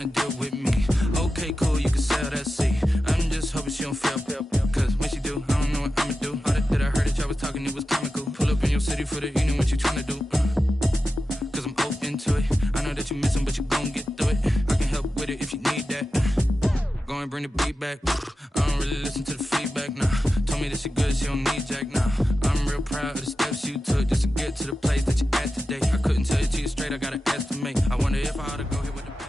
Deal with me. Okay, cool, you can sell that seat. I'm just hoping she don't fail. Cause when she do, I don't know what I'ma do. All that I heard that y'all was talking, it was comical. Pull up in your city for the evening, what you tryna do? Cause I'm open to it. I know that you missing, but you gon' get through it. I can help with it if you need that. Go and bring the beat back. I don't really listen to the feedback, nah. Told me that she good, she don't need jack, nah. I'm real proud of the steps you took just to get to the place that you at today. I couldn't tell you to you straight, I gotta estimate. I wonder if I ought to go here with the best.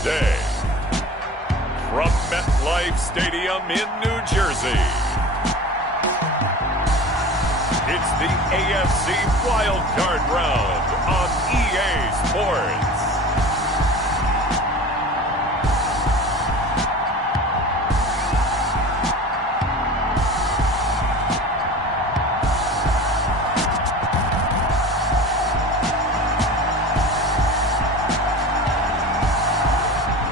Today, from MetLife Stadium in New Jersey, it's the AFC Wildcard Round on EA Sports.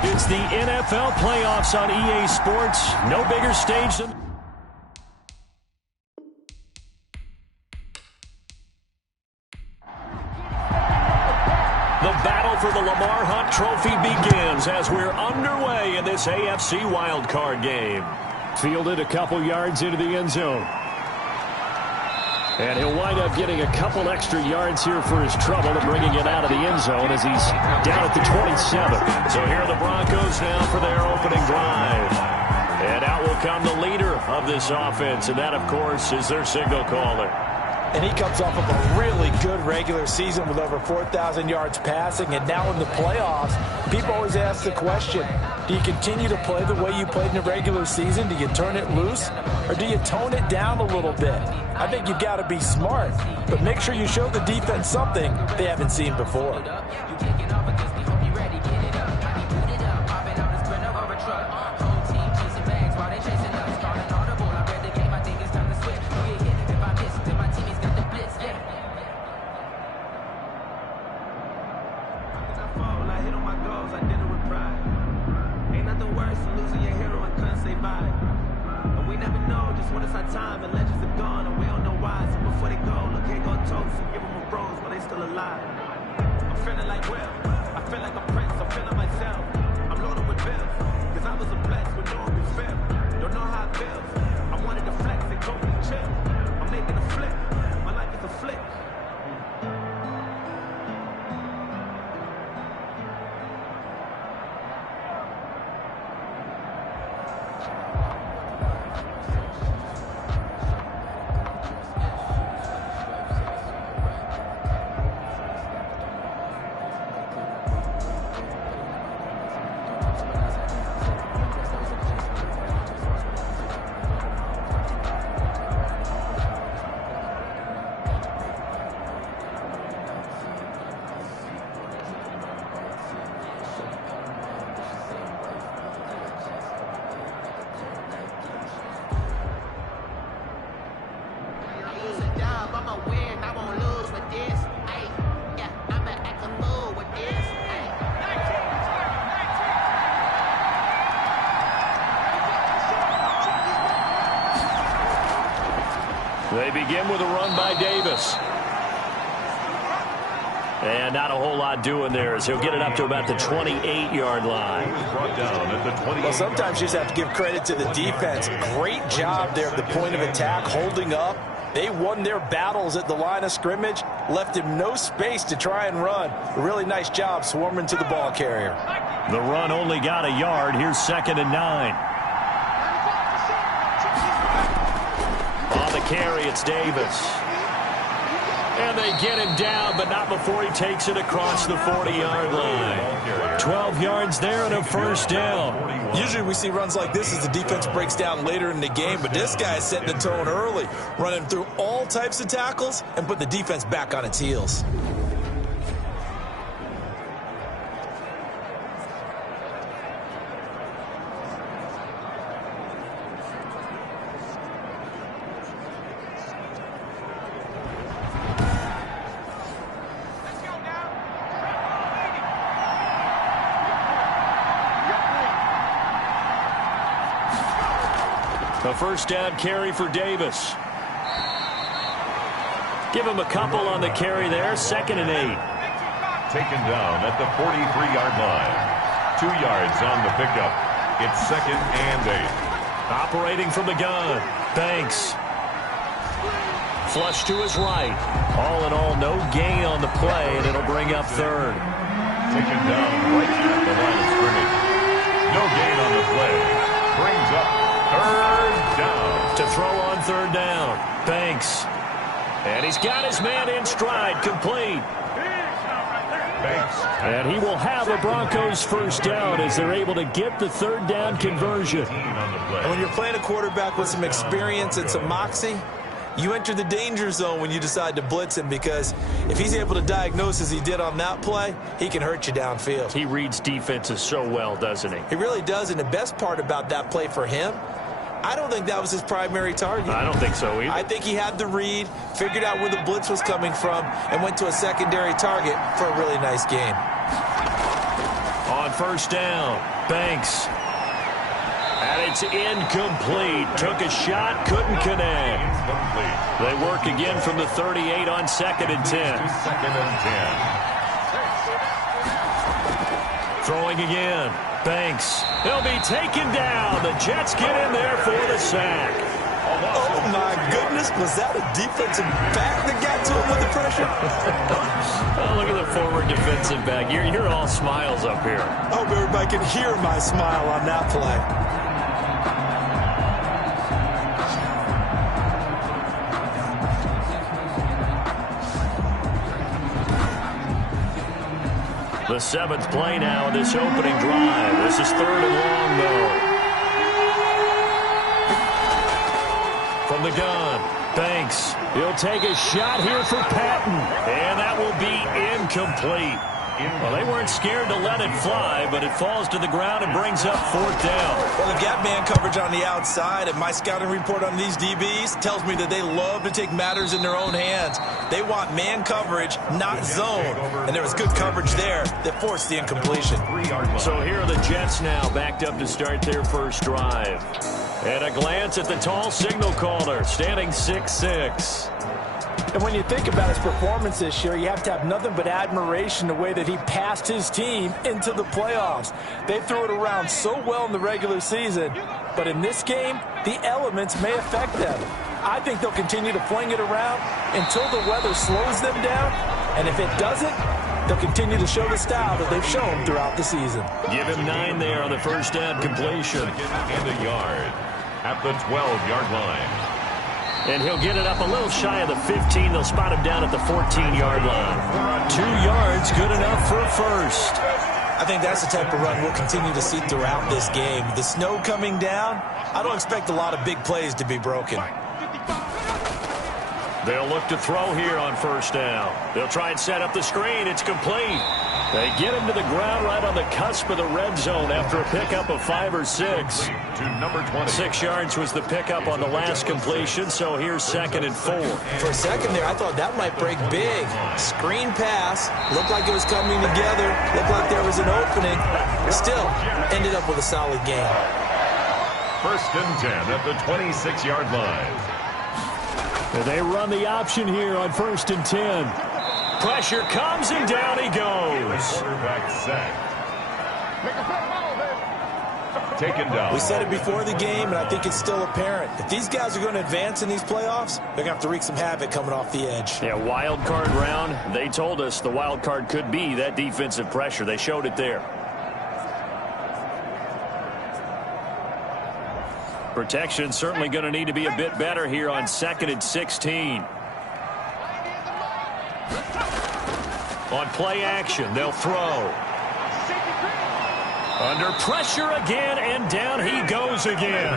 It's the NFL playoffs on EA Sports. No bigger stage than... The battle for the Lamar Hunt Trophy begins as we're underway in this AFC wildcard game. Fielded a couple yards into the end zone. And he'll wind up getting a couple extra yards here for his trouble and bringing it out of the end zone as he's down at the 27. So here are the Broncos now for their opening drive. And out will come the leader of this offense, and that, of course, is their signal caller. And he comes off of a really good regular season with over 4,000 yards passing. And now in the playoffs, people always ask the question, do you continue to play the way you played in the regular season? Do you turn it loose? Or do you tone it down a little bit? I think you've got to be smart, but make sure you show the defense something they haven't seen before. They begin with a run by Davis. And not a whole lot doing there as he'll get it up to about the 28-yard line. Well, sometimes you just have to give credit to the defense. Great job there at the point of attack, holding up. They won their battles at the line of scrimmage, left him no space to try and run. A really nice job swarming to the ball carrier. The run only got a yard. Here's 2nd and 9. On the carry, it's Davis. And they get him down, but not before he takes it across the 40-yard line. 12 yards there and a first down. Usually we see runs like this as the defense breaks down later in the game, but this guy's setting the tone early, running through all types of tackles and put the defense back on its heels. A first down carry for Davis. Give him a couple on the carry there. 2nd and 8. Taken down at the 43-yard line. 2 yards on the pickup. It's 2nd and 8. Operating from the gun. Banks. Flush to his right. All in all, no gain on the play, and it'll bring up 3rd. Taken down right at the line of scrimmage. No gain on the play. Brings up 3rd down. To throw on 3rd down. Banks. And he's got his man in stride. Complete. Banks. And he will have a Broncos 1st down as they're able to get the 3rd down conversion. And when you're playing a quarterback with some experience and some moxie, you enter the danger zone when you decide to blitz him, because if he's able to diagnose as he did on that play, he can hurt you downfield. He reads defenses so well, doesn't he? He really does, and the best part about that play for him, I don't think that was his primary target. I don't think so either. I think he had the read, figured out where the blitz was coming from, and went to a secondary target for a really nice game. On 1st down, Banks. And it's incomplete. Took a shot, couldn't connect. They work again from the 38 on 2nd and 10. 2nd and 10. Throwing again. Banks. He'll be taken down. The Jets get in there for the sack. Oh, my goodness. Was that a defensive back that got to him with the pressure? Oh, look at the forward defensive back. You're all smiles up here. I hope everybody can hear my smile on that play. The 7th play now in this opening drive. This is 3rd and long, though. From the gun, Banks. He'll take a shot here for Patton. And that will be incomplete. Well, they weren't scared to let it fly, but it falls to the ground and brings up 4th down. Well, they've got man coverage on the outside, and my scouting report on these DBs tells me that they love to take matters in their own hands. They want man coverage, not zone. And there was good coverage there that forced the incompletion. So here are the Jets now backed up to start their 1st drive. And a glance at the tall signal caller, standing 6'6". And when you think about his performance this year, you have to have nothing but admiration the way that he passed his team into the playoffs. They threw it around so well in the regular season, but in this game, the elements may affect them. I think they'll continue to fling it around until the weather slows them down, and if it doesn't, they'll continue to show the style that they've shown throughout the season. Give him 9 there on the 1st down completion. 2nd and a yard at the 12-yard line. And he'll get it up a little shy of the 15. They'll spot him down at the 14-yard line. 2 yards, good enough for a 1st. I think that's the type of run we'll continue to see throughout this game. The snow coming down, I don't expect a lot of big plays to be broken. They'll look to throw here on 1st down. They'll try and set up the screen. It's complete. They get him to the ground right on the cusp of the red zone after a pickup of 5 or 6. To number 20. 6 yards was the pickup on the last completion, so here's 2nd and 4. For a second there, I thought that might break big. Screen pass, looked like it was coming together, looked like there was an opening. Still, ended up with a solid game. 1st and 10 at the 26-yard line. And they run the option here on 1st and 10. Pressure comes, and down he goes. Quarterback sack. Taken down. We said it before the game, and I think it's still apparent. If these guys are going to advance in these playoffs, they're going to have to wreak some havoc coming off the edge. Yeah, wild card round. They told us the wild card could be that defensive pressure. They showed it there. Protection certainly going to need to be a bit better here on 2nd and 16. On play action, they'll throw. Under pressure again, and down he goes again.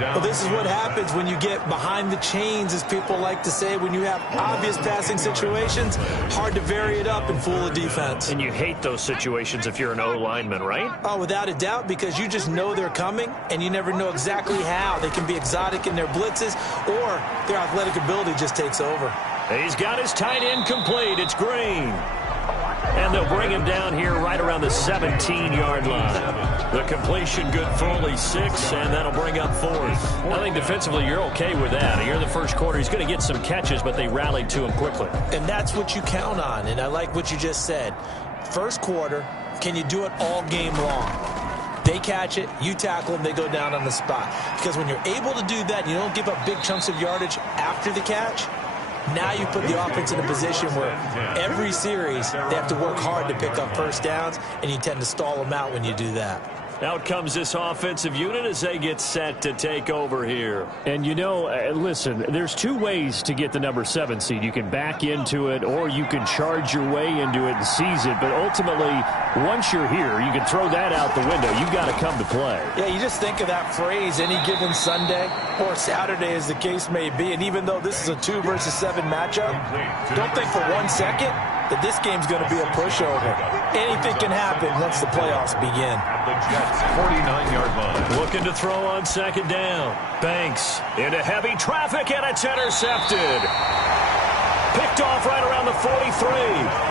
Well, this is what happens when you get behind the chains, as people like to say. When you have obvious passing situations, hard to vary it up and fool a defense. And you hate those situations if you're an O-lineman, right? Oh, without a doubt, because you just know they're coming, and you never know exactly how. They can be exotic in their blitzes, or their athletic ability just takes over. He's got his tight end complete. It's Green. And they'll bring him down here right around the 17-yard line. The completion good for only 6, and that'll bring up 4th. I think defensively you're okay with that. Here in the first quarter, he's going to get some catches, but they rallied to him quickly. And that's what you count on, and I like what you just said. First quarter, can you do it all game long? They catch it, you tackle them, they go down on the spot. Because when you're able to do that, you don't give up big chunks of yardage after the catch, now you put the offense in a position where every series they have to work hard to pick up first downs, and you tend to stall them out when you do that. Out comes this offensive unit as they get set to take over here. And, you know, listen, there's 2 ways to get the number 7 seed. You can back into it or you can charge your way into it and seize it. But ultimately, once you're here, you can throw that out the window. You've got to come to play. Yeah, you just think of that phrase, any given Sunday or Saturday as the case may be. And even though this is a 2 versus 7 matchup, don't think for 1 second that this game's going to be a pushover. Anything can happen once the playoffs begin. The Jets' 49-yard line. Looking to throw on second down. Banks into heavy traffic, and it's intercepted. Picked off right around the 43,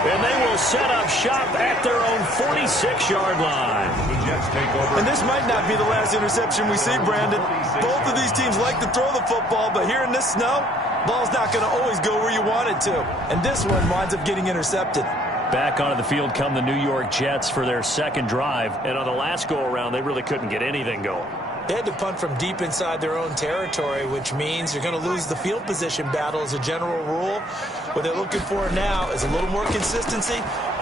and they will set up shop at their own 46-yard line. The Jets take over. And this might not be the last interception we see, Brandon. Both of these teams like to throw the football, but here in this snow, ball's not going to always go where you want it to. And this one winds up getting intercepted. Back onto the field come the New York Jets for their second drive. And on the last go-around, they really couldn't get anything going. They had to punt from deep inside their own territory, which means you're going to lose the field position battle as a general rule. What they're looking for now is a little more consistency,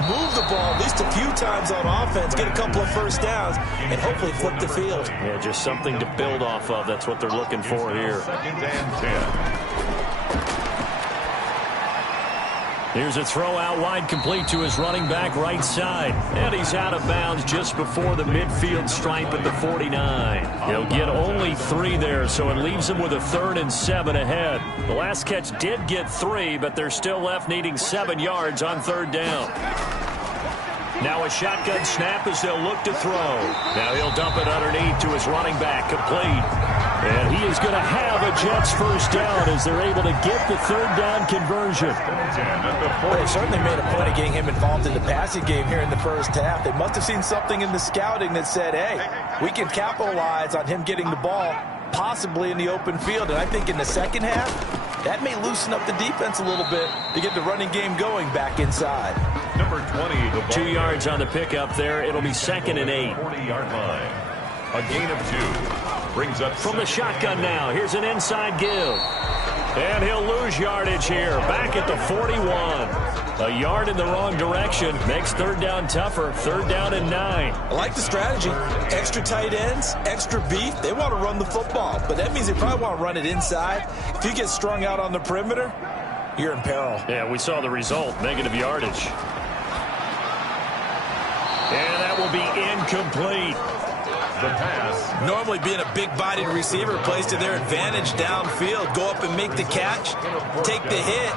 move the ball at least a few times on offense, get a couple of first downs, and hopefully flip the field. Yeah, just something to build off of. That's what they're looking for here. 2nd and 10. Here's a throw out wide, complete to his running back right side. And he's out of bounds just before the midfield stripe at the 49. He'll get only 3 there, so it leaves him with a 3rd and 7 ahead. The last catch did get 3, but they're still left needing 7 yards on 3rd down. Now a shotgun snap as they'll look to throw. Now he'll dump it underneath to his running back, complete. And he is going to have a Jets first down as they're able to get the 3rd down conversion. Well, they certainly made a point of getting him involved in the passing game here in the first half. They must have seen something in the scouting that said, hey, we can capitalize on him getting the ball possibly in the open field. And I think in the second half, that may loosen up the defense a little bit to get the running game going back inside. Number 20, the ball 2 yards on the pickup there. It'll be 2nd and 8. 40-yard line. A gain of 2. Brings up from the shotgun now. Here's an inside give. And he'll lose yardage here. Back at the 41. A yard in the wrong direction. Makes 3rd down tougher. 3rd down and 9. I like the strategy. Extra tight ends, extra beef. They want to run the football, but that means they probably want to run it inside. If you get strung out on the perimeter, you're in peril. Yeah, we saw the result. Negative yardage. And that will be incomplete. the pass. Normally being a big-bodied receiver plays to their advantage downfield. Go up and make the catch, take the hit,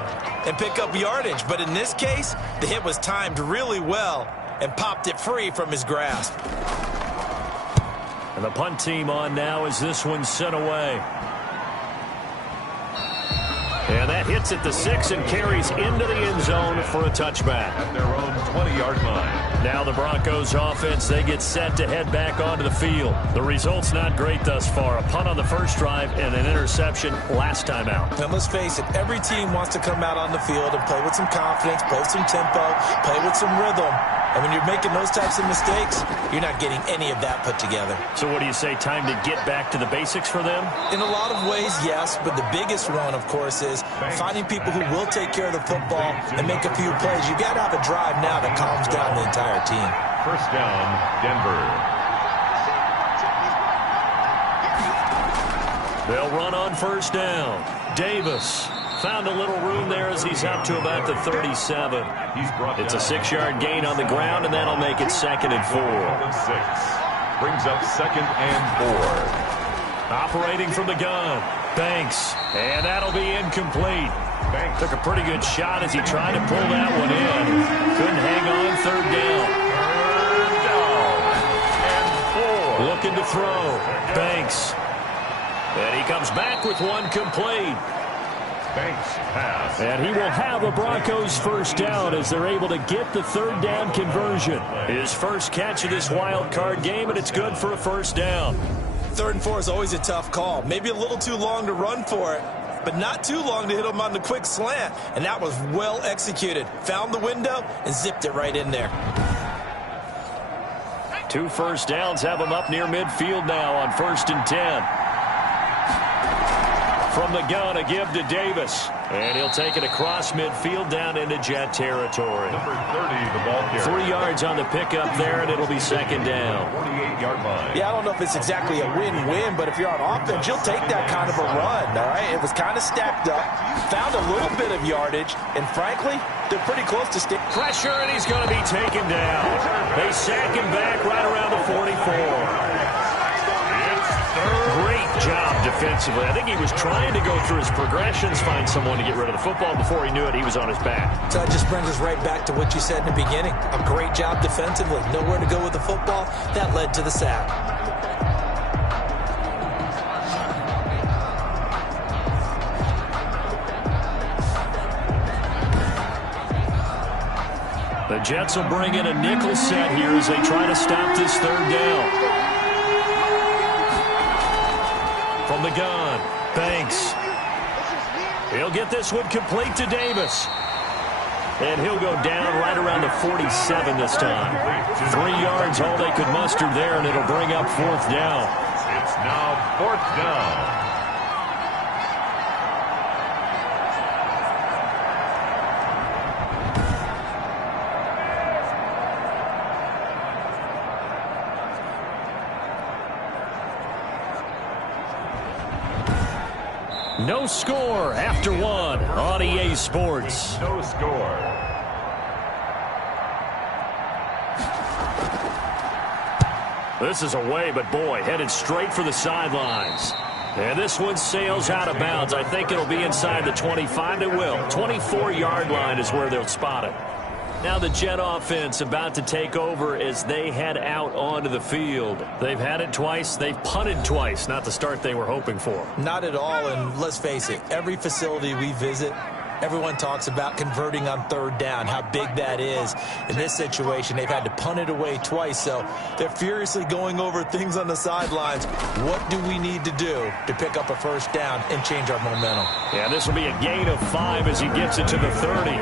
and pick up yardage. But in this case, the hit was timed really well and popped it free from his grasp. And the punt team on now as this one's sent away. And that hits at the 6 and carries into the end zone for a touchback. At their own 20-yard line. Now the Broncos offense, they get set to head back onto the field. The result's not great thus far. A punt on the first drive and an interception last time out. And let's face it, every team wants to come out on the field and play with some confidence, play with some tempo, play with some rhythm. And when you're making those types of mistakes, you're not getting any of that put together. So what do you say, time to get back to the basics for them? In a lot of ways, yes, but the biggest one, of course, is finding people who will take care of the football and make a few plays. You got to have a drive now that calms down the entire team. First down, Denver. They'll run on first down. Davis found a little room there as he's up to about the 37. It's a 6-yard gain on the ground, and that'll make it 2nd and 4. Brings up 2nd and 4. Operating from the gun. Banks. And that'll be incomplete. Banks took a pretty good shot as he tried to pull that one in. Couldn't hang on. 3rd down. 3rd down and 4. Looking to throw. Banks. And he comes back with one complete. Banks pass. And he will have a Broncos first down as they're able to get the third down conversion. His first catch of this wild card game, and it's good for a first down. 3rd and 4 is always a tough call. Maybe a little too long to run for it, but not too long to hit him on the quick slant. And that was well executed. Found the window and zipped it right in there. 2 first downs have him up near midfield now on 1st and 10. From the gun, a give to Davis. And he'll take it across midfield down into Jet territory. Number 30, the ball carrier. 3 yards on the pickup there, and it'll be 2nd down. 48-yard line. Yeah, I don't know if it's exactly a win-win, but if you're on offense, you'll take that kind of a run, all right? It was kind of stacked up, found a little bit of yardage, and frankly, they're pretty close to stick. Pressure, and he's going to be taken down. They sack him back right around the 44. Great job defensively. I think he was trying to go through his progressions, find someone to get rid of the football. Before he knew it, he was on his back. So that just brings us right back to what you said in the beginning. A great job defensively. Nowhere to go with the football. That led to the sack. The Jets will bring in a nickel set here as they try to stop this 3rd down. From the gun, Banks. He'll get this one complete to Davis. And he'll go down right around the 47 this time. 3 yards, all they could muster there, and it'll bring up 4th down. It's now 4th down. No score after 1 on EA Sports. No score. This is away, but boy, headed straight for the sidelines. And this one sails out of bounds. I think it'll be inside the 25. It will. 24-yard line is where they'll spot it. Now the Jet offense about to take over as they head out onto the field. They've had it twice. They've punted twice. Not the start they were hoping for. Not at all, and let's face it, every facility we visit, everyone talks about converting on 3rd down, how big that is. In this situation, they've had to punt it away twice, so they're furiously going over things on the sidelines. What do we need to do to pick up a first down and change our momentum? Yeah, this will be a gain of 5 as he gets it to the 30.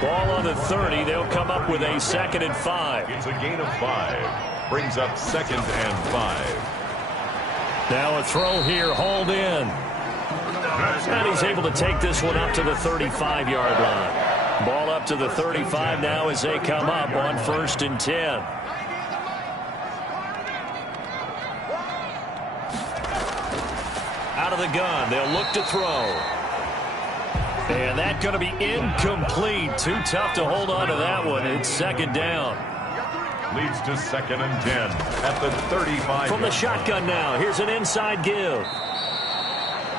Ball on the 30. They'll come up with a 2nd and 5. It's a gain of 5. Brings up 2nd and 5. Now a throw here, hauled in. And he's able to take this one up to the 35-yard line. Ball up to the 35 now as they come up on 1st and 10. Out of the gun, they'll look to throw. And that's going to be incomplete. Too tough to hold on to that one. It's 2nd down. Leads to 2nd and 10 at the 35. From the shotgun now, here's an inside give.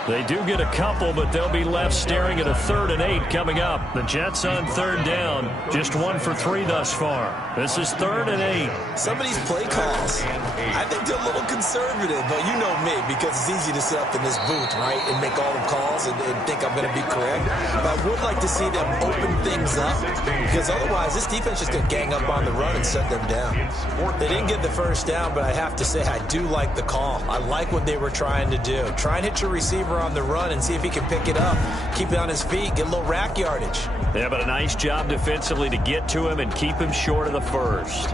They do get a couple, but they'll be left staring at a 3rd and 8 coming up. The Jets on 3rd down, just 1 for 3 thus far. This is 3rd and 8. Some of these play calls, I think they're a little conservative, but you know me, because it's easy to sit up in this booth, right, and make all the calls and think I'm going to be correct. But I would like to see them open things up, because otherwise this defense is going to gang up on the run and shut them down. They didn't get the first down, but I have to say I do like the call. I like what they were trying to do. Try and hit your receiver on the run and see if he can pick it up, keep it on his feet, get a little rack yardage. Yeah, but a nice job defensively to get to him and keep him short of the first.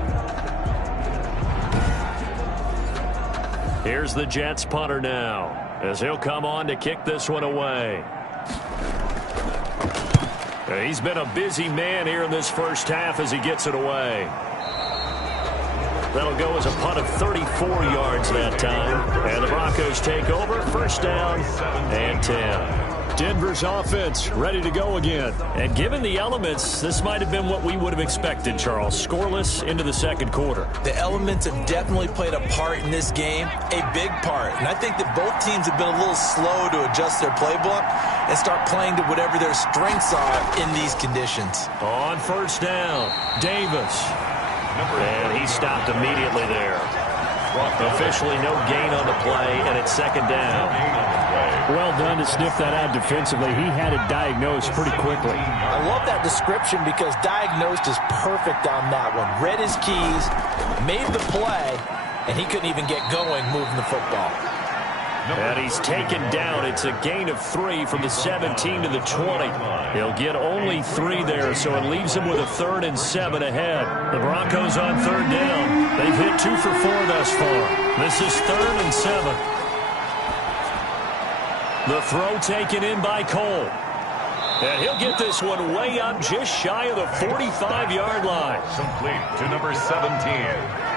Here's the Jets punter now as he'll come on to kick this one away. He's been a busy man here in this first half as he gets it away. That'll go as a punt of 34 yards that time. And the Broncos take over. 1st down and 10. Denver's offense ready to go again. And given the elements, this might have been what we would have expected, Charles. Scoreless into the 2nd quarter. The elements have definitely played a part in this game, a big part. And I think that both teams have been a little slow to adjust their playbook and start playing to whatever their strengths are in these conditions. On 1st down, Davis. And he stopped immediately there. Officially no gain on the play, and it's 2nd down. play. Well done to sniff that out defensively. He had it diagnosed pretty quickly. I love that description because diagnosed is perfect on that one. Read his keys, made the play, and he couldn't even get going moving the football. And he's taken down. It's a gain of 3 from the 17 to the 20. He'll get only 3 there, so it leaves him with a 3rd and 7 ahead. The Broncos on 3rd down. They've hit 2 for 4 thus far. This is 3rd and 7. The throw taken in by Cole. And he'll get this one way up just shy of the 45-yard line. Complete to number 17.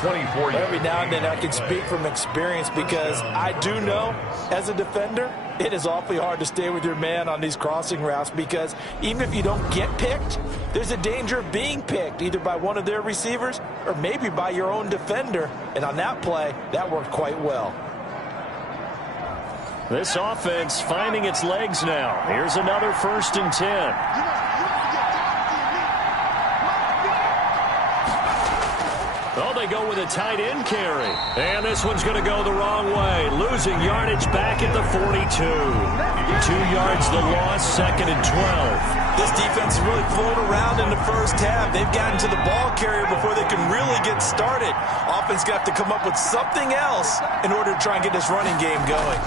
24 yards. Every now and then I can speak from experience because I do know, as a defender, it is awfully hard to stay with your man on these crossing routes because even if you don't get picked, there's a danger of being picked either by one of their receivers or maybe by your own defender. And on that play, that worked quite well. This offense finding its legs now. Here's another 1st and 10. Oh, they go with a tight end carry. And this one's going to go the wrong way. Losing yardage back at the 42. 2 yards the loss, 2nd and 12. This defense is really flown around in the first half. They've gotten to the ball carrier before they can really get started. Offense got to come up with something else in order to try and get this running game going.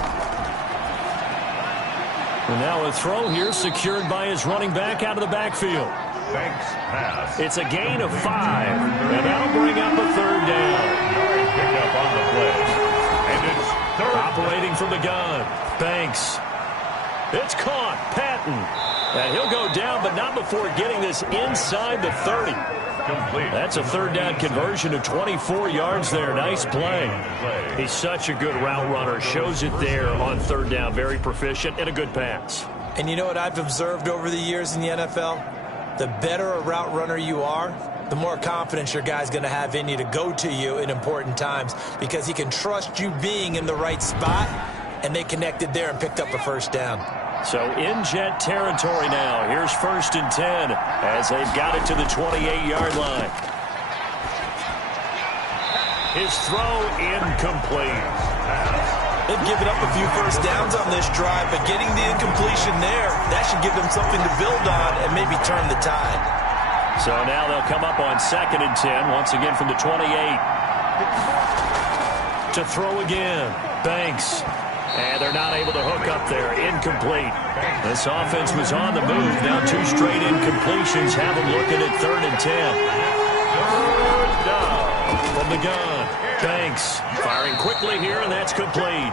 And now a throw here secured by his running back out of the backfield. Banks pass. It's a gain of 5, and that'll bring up a 3rd down. Yard pickup on the play. And it's 3rd. Operating from the gun. Banks. It's caught. Patton. And he'll go down, but not before getting this inside the 30. Complete. That's a 3rd down conversion of 24 yards there. Nice play. He's such a good route runner. Shows it there on 3rd down. Very proficient and a good pass. And you know what I've observed over the years in the NFL? The better a route runner you are, the more confidence your guy's going to have in you to go to you in important times because he can trust you being in the right spot, and they connected there and picked up a 1st down. So in jet territory now. Here's 1st and 10 as they've got it to the 28-yard line. His throw incomplete. They've given up a few 1st downs on this drive, but getting the incompletion there, that should give them something to build on and maybe turn the tide. So now they'll come up on 2nd and 10, once again from the 28. To throw again. Banks. And they're not able to hook up there. Incomplete. This offense was on the move. Now 2 straight incompletions have them looking at 3rd and 10. 3rd down from the gun. Banks firing quickly here, and that's complete.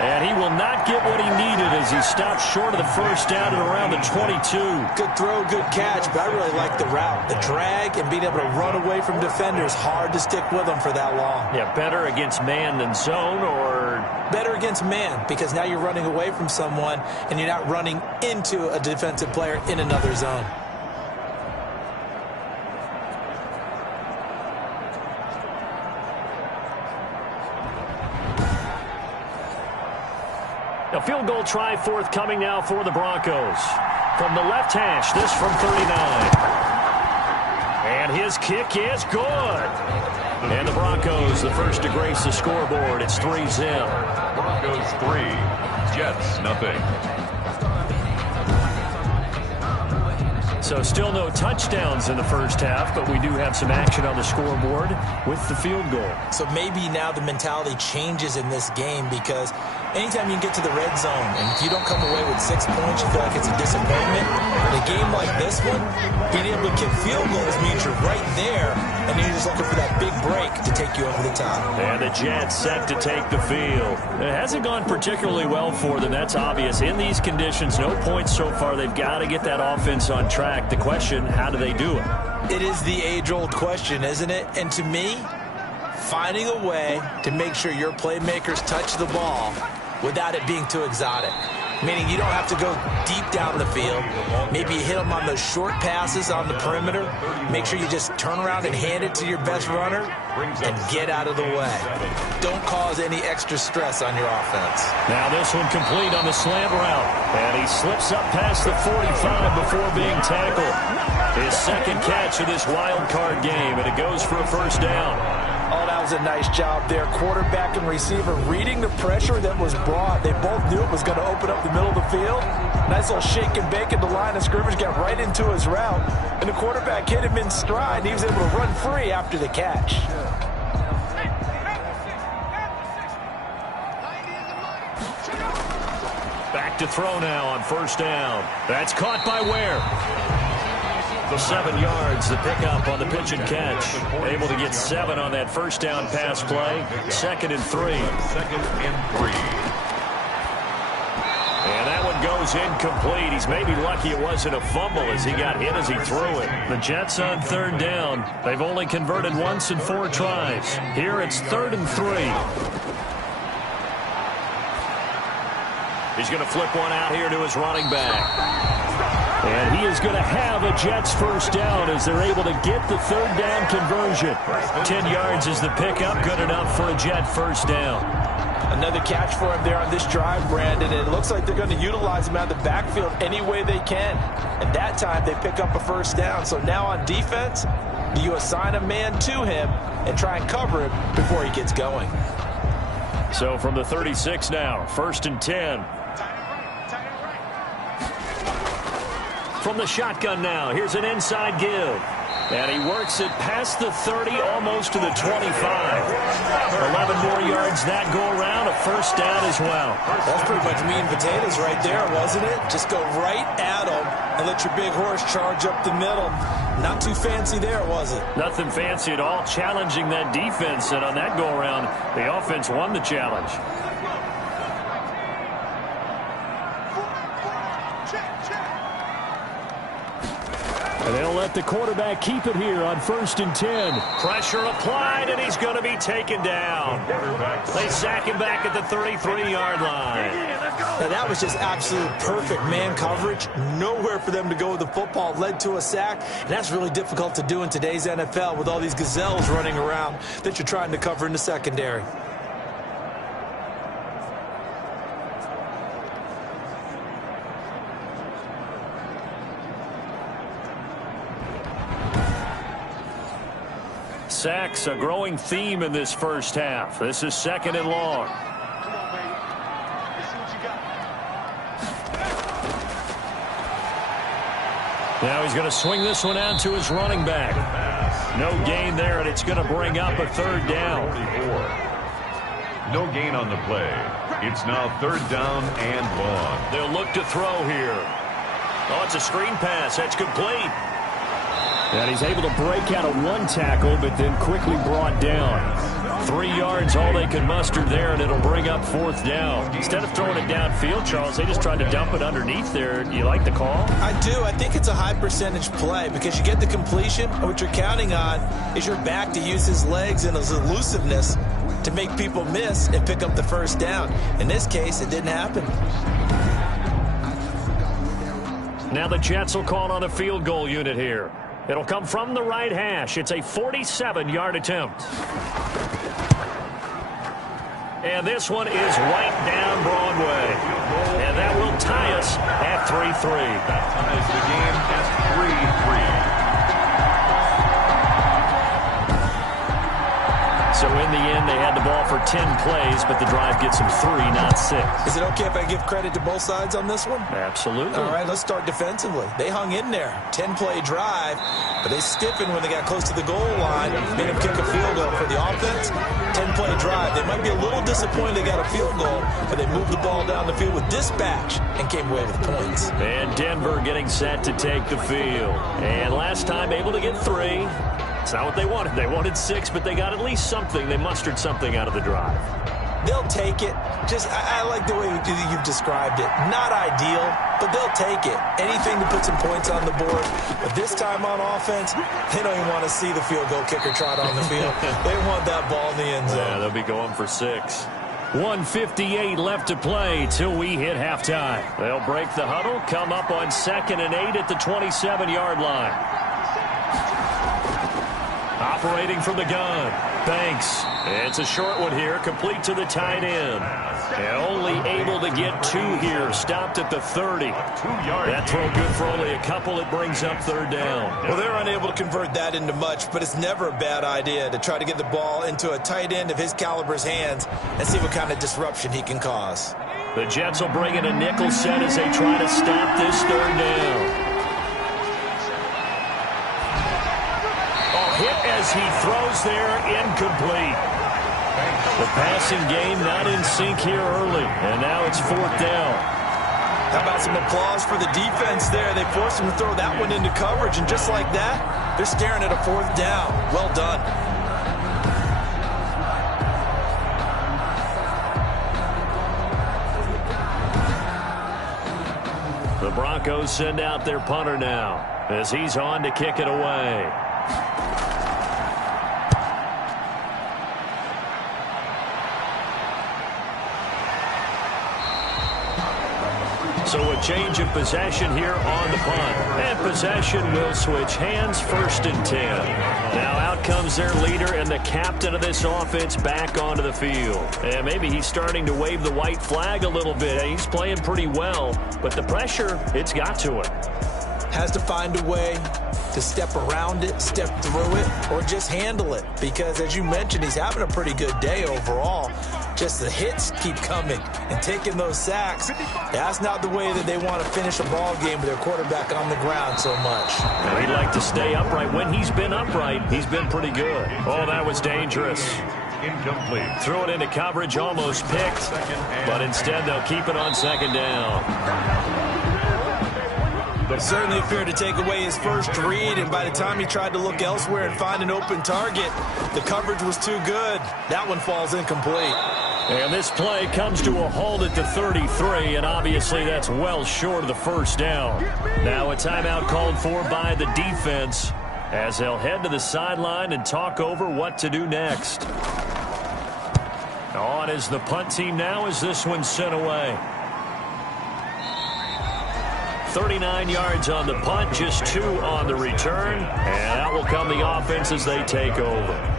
And he will not get what he needed as he stopped short of the 1st down at around the 22. Good throw, good catch, but I really like the route. The drag and being able to run away from defenders, hard to stick with them for that long. Yeah, better against man than zone, or? Better against man, because now you're running away from someone and you're not running into a defensive player in another zone. A field goal try forthcoming now for the Broncos. From the left hash, this from 39. And his kick is good. And the Broncos, the first to grace the scoreboard. It's 3-0. Broncos 3, Jets nothing. So still no touchdowns in the first half, but we do have some action on the scoreboard with the field goal. So maybe now the mentality changes in this game because anytime you get to the red zone and if you don't come away with 6 points, you feel like it's a disappointment. In a game like this one, being able to kick field goals means you're right there and you're just looking for that big break to take you over the top. And the Jets set to take the field. It hasn't gone particularly well for them. That's obvious. In these conditions, no points so far. They've got to get that offense on track. The question, how do they do it? It is the age-old question, isn't it? And to me, finding a way to make sure your playmakers touch the ball without it being too exotic. Meaning you don't have to go deep down the field. Maybe you hit them on those short passes on the perimeter. Make sure you just turn around and hand it to your best runner and get out of the way. Don't cause any extra stress on your offense. Now this one complete on the slant route. And he slips up past the 45 before being tackled. His second catch of this wild card game, and it goes for a 1st down. Oh, that was a nice job there. Quarterback and receiver reading the pressure that was brought. They both knew it was going to open up the middle of the field. Nice little shake and bake at the line of scrimmage, got right into his route. And the quarterback hit him in stride, and he was able to run free after the catch. Back to throw now on first down. That's caught by Ware. The 7 yards, the pickup on the pitch and catch. Able to get 7 on that first down pass play. 2nd and 3. 2nd and 3. And that one goes incomplete. He's maybe lucky it wasn't a fumble as he got hit as he threw it. The Jets on 3rd down. They've only converted once in 4 tries. Here it's 3rd and 3. He's going to flip one out here to his running back. And he is going to have a Jets first down as they're able to get the 3rd down conversion. 10 yards is the pickup, good enough for a Jet first down. Another catch for him there on this drive, Brandon. It looks like they're going to utilize him out of the backfield any way they can. And that time they pick up a first down. So now on defense, do you assign a man to him and try and cover him before he gets going? So from the 36 now, 1st and 10. From the shotgun now, here's an inside give. And he works it past the 30, almost to the 25. 11 more yards that go around, a first down as well. That's pretty much meat and potatoes right there, wasn't it? Just go right at him and let your big horse charge up the middle. Not too fancy there, was it? Nothing fancy at all, challenging that defense. And on that go-around, the offense won the challenge. And they'll let the quarterback keep it here on 1st and 10. Pressure applied, and he's going to be taken down. They sack him back at the 33-yard line. Now, that was just absolute perfect man coverage. Nowhere for them to go with the football. Led to a sack, and that's really difficult to do in today's NFL with all these gazelles running around that you're trying to cover in the secondary. Sacks, a growing theme in this first half. This is 2nd and long. Now he's going to swing this one out to his running back. No gain there, and it's going to bring up a 3rd down. No gain on the play. It's now 3rd down and long. They'll look to throw here. Oh, it's a screen pass. That's complete. And he's able to break out of 1 tackle, but then quickly brought down. 3 yards, all they could muster there, and it'll bring up 4th down. Instead of throwing it downfield, Charles, they just tried to dump it underneath there. Do you like the call? I do. I think it's a high percentage play because you get the completion. What you're counting on is your back to use his legs and his elusiveness to make people miss and pick up the first down. In this case, it didn't happen. Now the Jets will call on a field goal unit here. It'll come from the right hash. It's a 47-yard attempt. And this one is right down Broadway. And that will tie us at 3-3. That ties the game at 3-3. So in the end, they had the ball for 10 plays, but the drive gets them 3, not 6. Is it okay if I give credit to both sides on this one? Absolutely. All right, let's start defensively. They hung in there. 10-play drive, but they stiffened when they got close to the goal line, made them kick a field goal. For the offense, 10-play drive. They might be a little disappointed they got a field goal, but they moved the ball down the field with dispatch and came away with points. And Denver getting set to take the field. And last time able to get 3. It's not what they wanted. They wanted 6, but they got at least something. They mustered something out of the drive. They'll take it. I like the way you've described it. Not ideal, but they'll take it. Anything to put some points on the board. But this time on offense, they don't even want to see the field goal kicker trot on the field. They want that ball in the end zone. Yeah, they'll be going for 6. 1:58 left to play till we hit halftime. They'll break the huddle, come up on 2nd and 8 at the 27-yard line. Operating from the gun, Banks. It's a short one here, complete to the tight end. And only able to get 2 here. Stopped at the 30. That throw good for only a couple. It brings up 3rd down. Well, they're unable to convert that into much, but it's never a bad idea to try to get the ball into a tight end of his caliber's hands and see what kind of disruption he can cause. The Jets will bring in a nickel set as they try to stop this 3rd down. Oh, hit as he throws there, incomplete. The passing game not in sync here early, and now it's 4th down. How about some applause for the defense there? They forced him to throw that one into coverage, and just like that, they're staring at a 4th down. Well done. The Broncos send out their punter now as he's on to kick it away. So a change of possession here on the punt. And possession will switch hands, 1st and 10. Now out comes their leader and the captain of this offense back onto the field. And maybe he's starting to wave the white flag a little bit. He's playing pretty well, but the pressure, it's got to him. Has to find a way to step around it, step through it, or just handle it. Because as you mentioned, he's having a pretty good day overall. Just the hits keep coming and taking those sacks. That's not the way that they want to finish a ball game with their quarterback on the ground so much. He'd like to stay upright. When he's been upright, he's been pretty good. Oh, that was dangerous. Incomplete. Threw it into coverage, almost picked, but instead they'll keep it on 2nd down. Certainly appeared to take away his first read, and by the time he tried to look elsewhere and find an open target, the coverage was too good. That one falls incomplete. And this play comes to a halt at the 33, and obviously that's well short of the 1st down. Now a timeout called for by the defense as they'll head to the sideline and talk over what to do next. On is the punt team now as this one's sent away. 39 yards on the punt, just 2 on the return. And out will come the offense as they take over.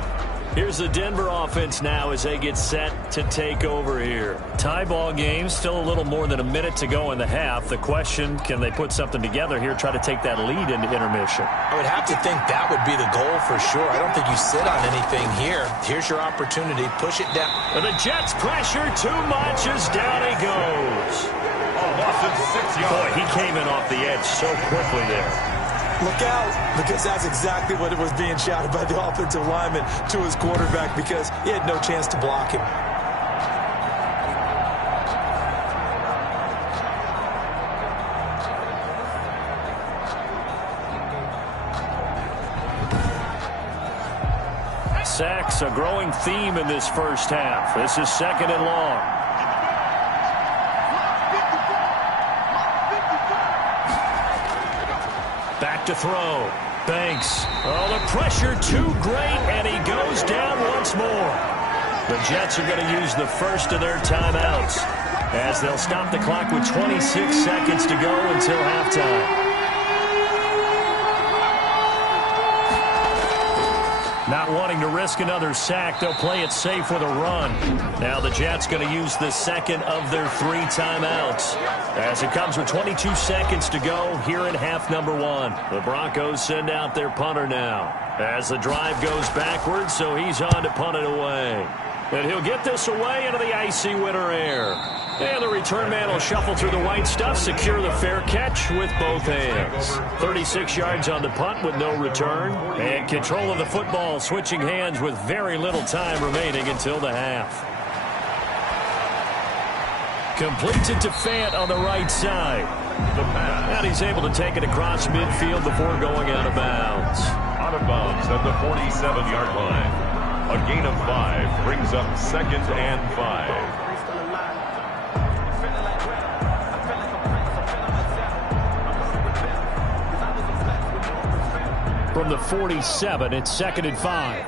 Here's the Denver offense now as they get set to take over here. Tie ball game, still a little more than a minute to go in the half. The question, can they put something together here, try to take that lead into intermission? I would have to think that would be the goal for sure. I don't think you sit on anything here. Here's your opportunity. Push it down. And the Jets pressure too much as down he goes. Loss of 6 yards. Boy, he came in off the edge so quickly there. Look out, because that's exactly what it was being shouted by the offensive lineman to his quarterback, because he had no chance to block him. Sacks, a growing theme in this first half. This is 2nd and long. Back to throw. Banks. Oh, the pressure too great, and he goes down once more. The Jets are going to use the first of their timeouts as they'll stop the clock with 26 seconds to go until halftime. Not wanting to risk another sack, they'll play it safe with a run. Now the Jets going to use the second of their 3 timeouts as it comes with 22 seconds to go here in half number 1. The Broncos send out their punter now as the drive goes backwards, so he's on to punt it away. And he'll get this away into the icy winter air. And the return man will shuffle through the white stuff, secure the fair catch with both hands. 36 yards on the punt with no return. And control of the football, switching hands with very little time remaining until the half. Completes it to Fant on the right side. And he's able to take it across midfield before going out of bounds. Out of bounds at the 47-yard line. A gain of 5 brings up 2nd and 5. From the 47, it's 2nd and 5.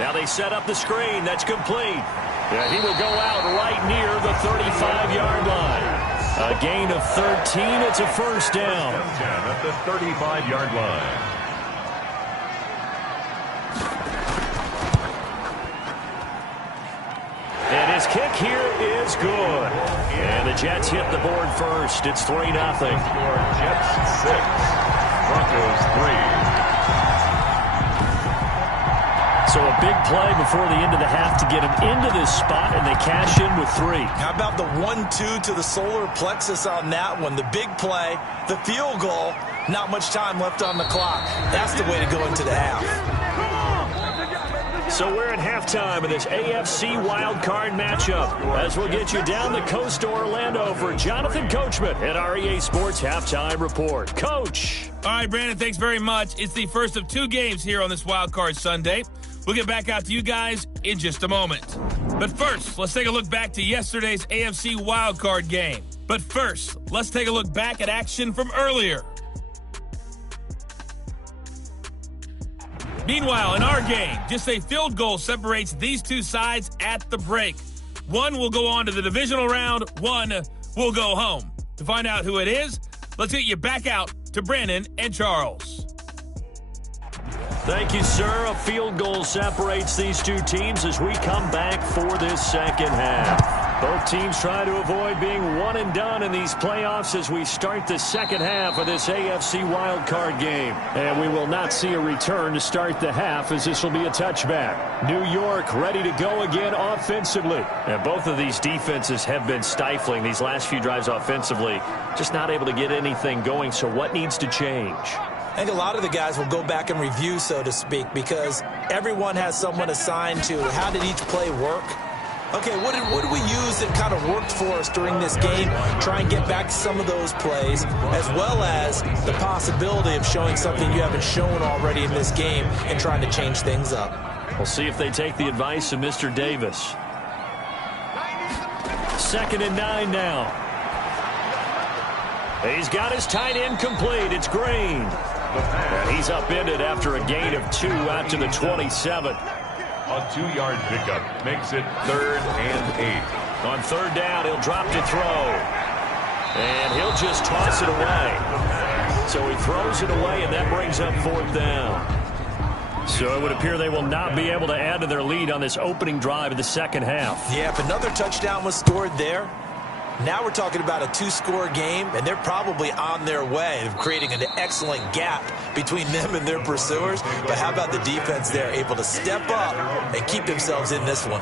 Now they set up the screen. That's complete. Yeah, he will go out right near the 35-yard line. A gain of 13. It's a first down. At the 35-yard line. his kick here is good. And the Jets hit the board first. It's 3-0. Jets 6, Broncos 3. So a big play before the end of the half to get him into this spot, and they cash in with 3. How about the 1-2 to the solar plexus on that one? The big play, the field goal, not much time left on the clock. That's the way to go into the half. So we're at halftime of this AFC wildcard matchup as we'll get you down the coast to Orlando for Jonathan Coachman at our EA Sports Halftime Report. Coach. All right, Brandon, thanks very much. It's the first of 2 games here on this wildcard Sunday. We'll get back out to you guys in just a moment. But first, let's take a look back to yesterday's AFC wildcard game. But first, let's take a look back at action from earlier. Meanwhile, in our game, just a field goal separates these 2 sides at the break. One will go on to the divisional round, one will go home. To find out who it is, let's get you back out to Brandon and Charles. Thank you, sir. A field goal separates these 2 teams as we come back for this second half. Both teams try to avoid being one and done in these playoffs as we start the second half of this AFC wildcard game. And we will not see a return to start the half as this will be a touchback. New York ready to go again offensively. And both of these defenses have been stifling these last few drives offensively. Just not able to get anything going, so what needs to change? I think a lot of the guys will go back and review, so to speak, because everyone has someone assigned to how did each play work. Okay, what did we use that kind of worked for us during this game? Try and get back to some of those plays, as well as the possibility of showing something you haven't shown already in this game and trying to change things up. We'll see if they take the advice of Mr. Davis. 2nd and 9 now. He's got his tight end complete. It's Green. And he's upended after a gain of 2 out to the 27. A 2-yard pickup makes it 3rd and 8. On 3rd down, he'll drop to throw. And he'll just toss it away. So he throws it away, and that brings up 4th down. So it would appear they will not be able to add to their lead on this opening drive of the second half. Yeah, if another touchdown was scored there, now we're talking about a 2-score game, and they're probably on their way of creating an excellent gap between them and their pursuers. But how about the defense there, able to step up and keep themselves in this one?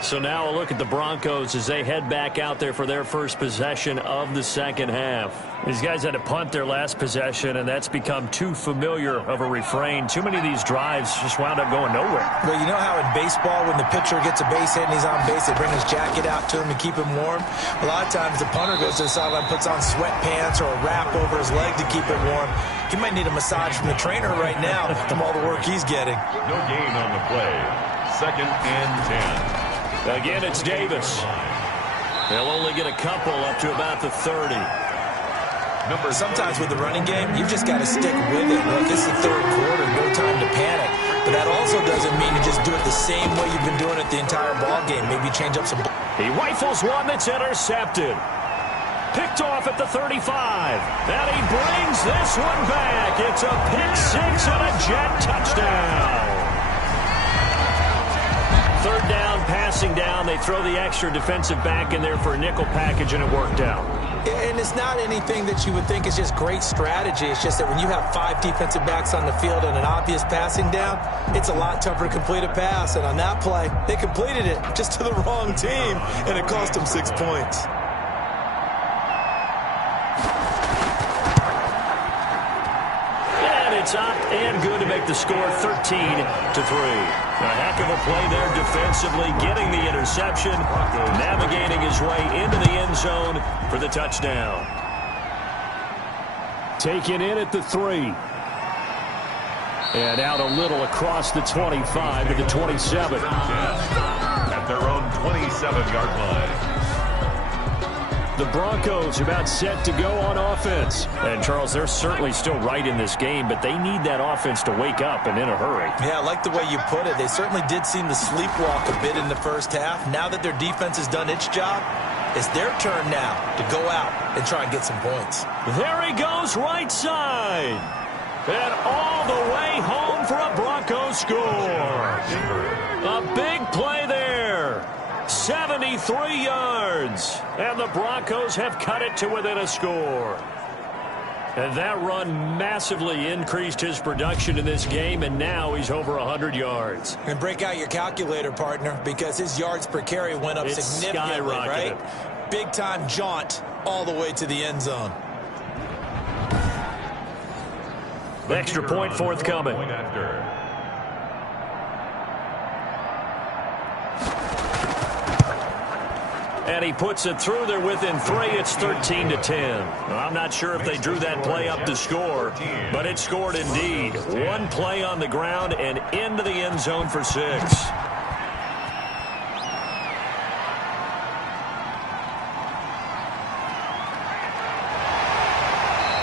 So now a look at the Broncos as they head back out there for their first possession of the second half. These guys had to punt their last possession, and that's become too familiar of a refrain. Too many of these drives just wound up going nowhere. Well, you know how in baseball when the pitcher gets a base hit and he's on base, they bring his jacket out to him to keep him warm? A lot of times the punter goes to the sideline, puts on sweatpants or a wrap over his leg to keep it warm. He might need a massage from the trainer right now from all the work he's getting. No gain on the play. 2nd and 10. Again, it's Davis. They'll only get a couple up to about the 30. Sometimes with the running game, you've just got to stick with it. Look, it's the 3rd quarter, no time to panic. But that also doesn't mean you just do it the same way you've been doing it the entire ball game. Maybe change up some. He rifles one that's intercepted. Picked off at the 35. And he brings this one back. It's a pick 6 and a Jet touchdown. 3rd down, passing down. They throw the extra defensive back in there for a nickel package, and it worked out. And it's not anything that you would think is just great strategy. It's just that when you have 5 defensive backs on the field and an obvious passing down, it's a lot tougher to complete a pass. And on that play, they completed it just to the wrong team, and it cost them 6 points. And it's up and good to make the score 13-3. A heck of a play there defensively, getting the interception, navigating his way into the end zone for the touchdown. Taken in at the 3. And out a little across the 25 to the 27. At their own 27-yard line. The Broncos about set to go on offense. And, Charles, they're certainly still right in this game, but they need that offense to wake up and in a hurry. Yeah, I like the way you put it. They certainly did seem to sleepwalk a bit in the first half. Now that their defense has done its job, it's their turn now to go out and try and get some points. There he goes, right side. And all the way home for a Broncos score. A big play there. 73 yards. And the Broncos have cut it to within a score. And that run massively increased his production in this game, and now he's over 100 yards. And break out your calculator, partner, because his yards per carry went up significantly, right? Big-time jaunt all the way to the end zone. Extra point forthcoming. And he puts it through. They're within 3. It's 13-10. Well, I'm not sure if they drew that play up to score, but it scored indeed. One play on the ground and into the end zone for 6.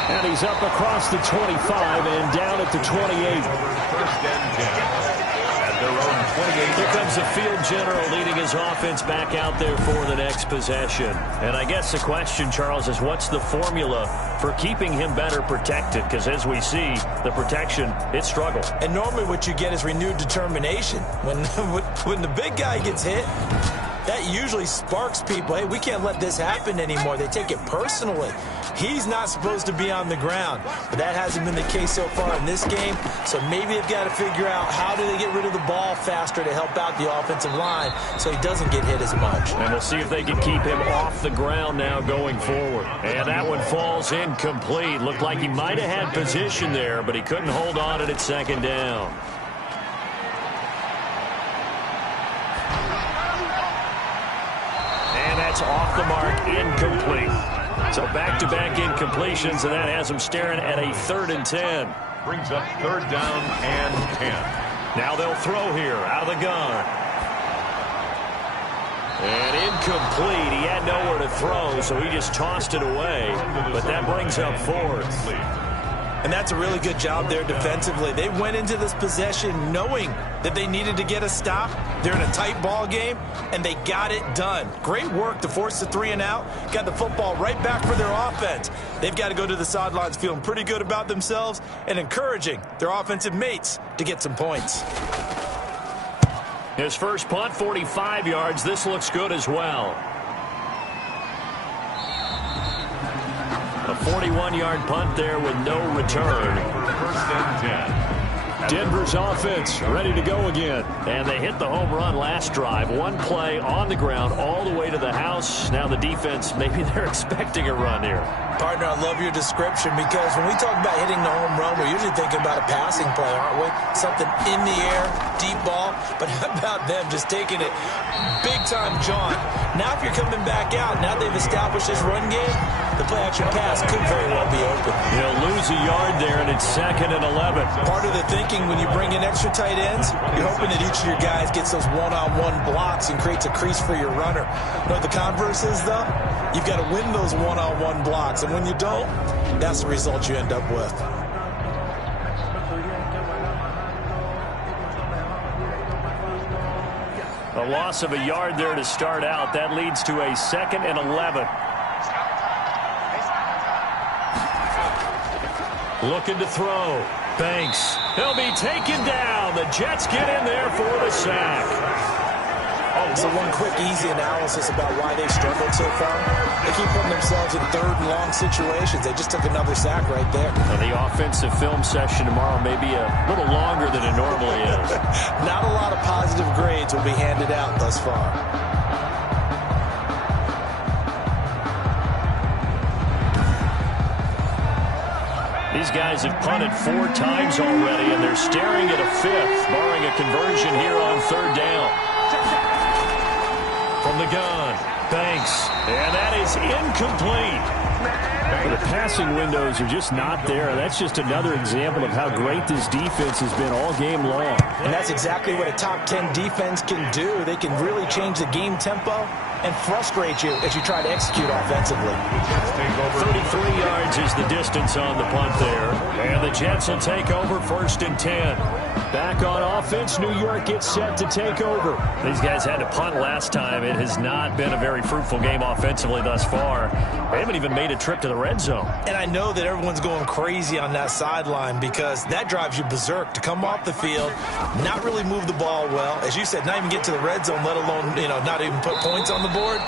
And he's up across the 25 and down at the 28. First and 10. Their own 28. Here comes the field general leading his offense back out there for the next possession. And I guess the question, Charles, is what's the formula for keeping him better protected? Because as we see, the protection, it struggled. And normally what you get is renewed determination. When the big guy gets hit, that usually sparks people. Hey, we can't let this happen anymore. They take it personally. He's not supposed to be on the ground, but that hasn't been the case so far in this game. So maybe they've got to figure out how do they get rid of the ball faster to help out the offensive line so he doesn't get hit as much. And we'll see if they can keep him off the ground now going forward. And that one falls incomplete. Looked like he might have had position there, but he couldn't hold on at second down. And that's off the mark, incomplete. So back-to-back incompletions, and that has him staring at a 3rd and 10. Brings up 3rd down and 10. Now they'll throw here out of the gun. And incomplete. He had nowhere to throw, so he just tossed it away. But that brings up 4th. And that's a really good job there defensively. They went into this possession knowing that they needed to get a stop. They're in a tight ball game, and they got it done. Great work to force the 3 and out. Got the football right back for their offense. They've got to go to the sidelines feeling pretty good about themselves and encouraging their offensive mates to get some points. His first punt, 45 yards. This looks good as well. A 41-yard punt there with no return. First and 10. Denver's offense ready to go again. And they hit the home run last drive. One play on the ground all the way to the house. Now the defense, maybe they're expecting a run here. Partner, I love your description because when we talk about hitting the home run, we're usually thinking about a passing play, aren't we? Something in the air, deep ball. But how about them just taking it big-time jaunt? Now if you're coming back out, now they've established this run game, the play-action pass could very well be open. He'll lose a yard there, and it's 2nd and 11. Part of the thinking when you bring in extra tight ends, you're hoping that each of your guys gets those one-on-one blocks and creates a crease for your runner. You know what the converse is, though? You've got to win those one-on-one blocks, and when you don't, that's the result you end up with. A loss of a yard there to start out. That leads to a 2nd and 11. Looking to throw. Banks. He'll be taken down. The Jets get in there for the sack. So one quick, easy analysis about why they've struggled so far. They keep putting themselves in 3rd and long situations. They just took another sack right there. Now the offensive film session tomorrow may be a little longer than it normally is. Not a lot of positive grades will be handed out thus far. These guys have punted 4 times already, and they're staring at a 5th, barring a conversion here on 3rd down. From the gun, Banks, and that is incomplete. The passing windows are just not there. That's just another example of how great this defense has been all game long. And that's exactly what a top 10 defense can do. They can really change the game tempo and frustrate you as you try to execute offensively. 33 yards is the distance on the punt there. And the Jets will take over 1st and 10. Back on offense, New York gets set to take over. These guys had to punt last time. It has not been a very fruitful game offensively thus far. They haven't even made a trip to the red zone. And I know that everyone's going crazy on that sideline because that drives you berserk to come off the field, not really move the ball well. As you said, not even get to the red zone, let alone, not even put points on the board.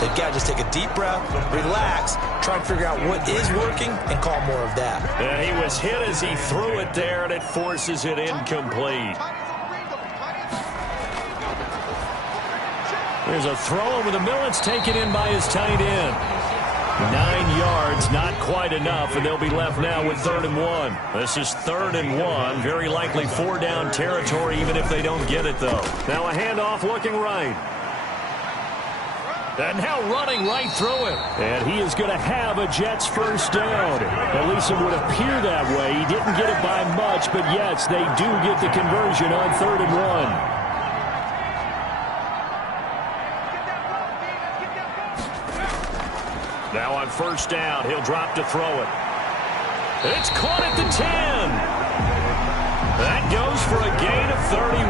They've got to just take a deep breath, relax, try and figure out what is working, and call more of that. And he was hit as he threw it there, and it forces it incomplete. There's a throw over the middle. It's taken in by his tight end. 9 yards, not quite enough, and they'll be left now with 3rd and 1. This is 3rd and 1. Very likely 4-down territory, even if they don't get it, though. Now a handoff looking right. And now running right through it. And he is going to have a Jets first down. At least it would appear that way. He didn't get it by much, but yes, they do get the conversion on 3rd and 1. Now on first down, he'll drop to throw it. It's caught at the 10. That goes for a gain of 31.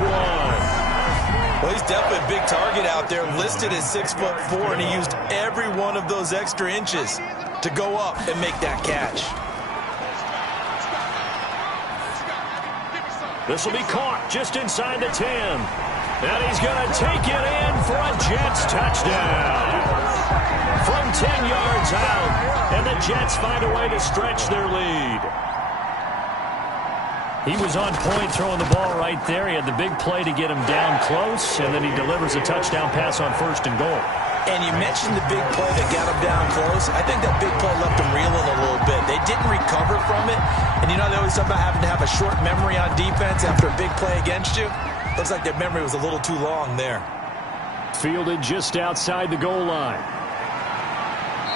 Well, he's definitely a big target out there, listed as 6'4", and he used every one of those extra inches to go up and make that catch. This will be caught just inside the 10. And he's going to take it in for a Jets touchdown. From 10 yards out, and the Jets find a way to stretch their lead. He was on point throwing the ball right there. He had the big play to get him down close, and then he delivers a touchdown pass on 1st and goal. And you mentioned the big play that got him down close. I think that big play left him reeling a little bit. They didn't recover from it. And they always talk about having to have a short memory on defense after a big play against you. Looks like their memory was a little too long there. Fielded just outside the goal line.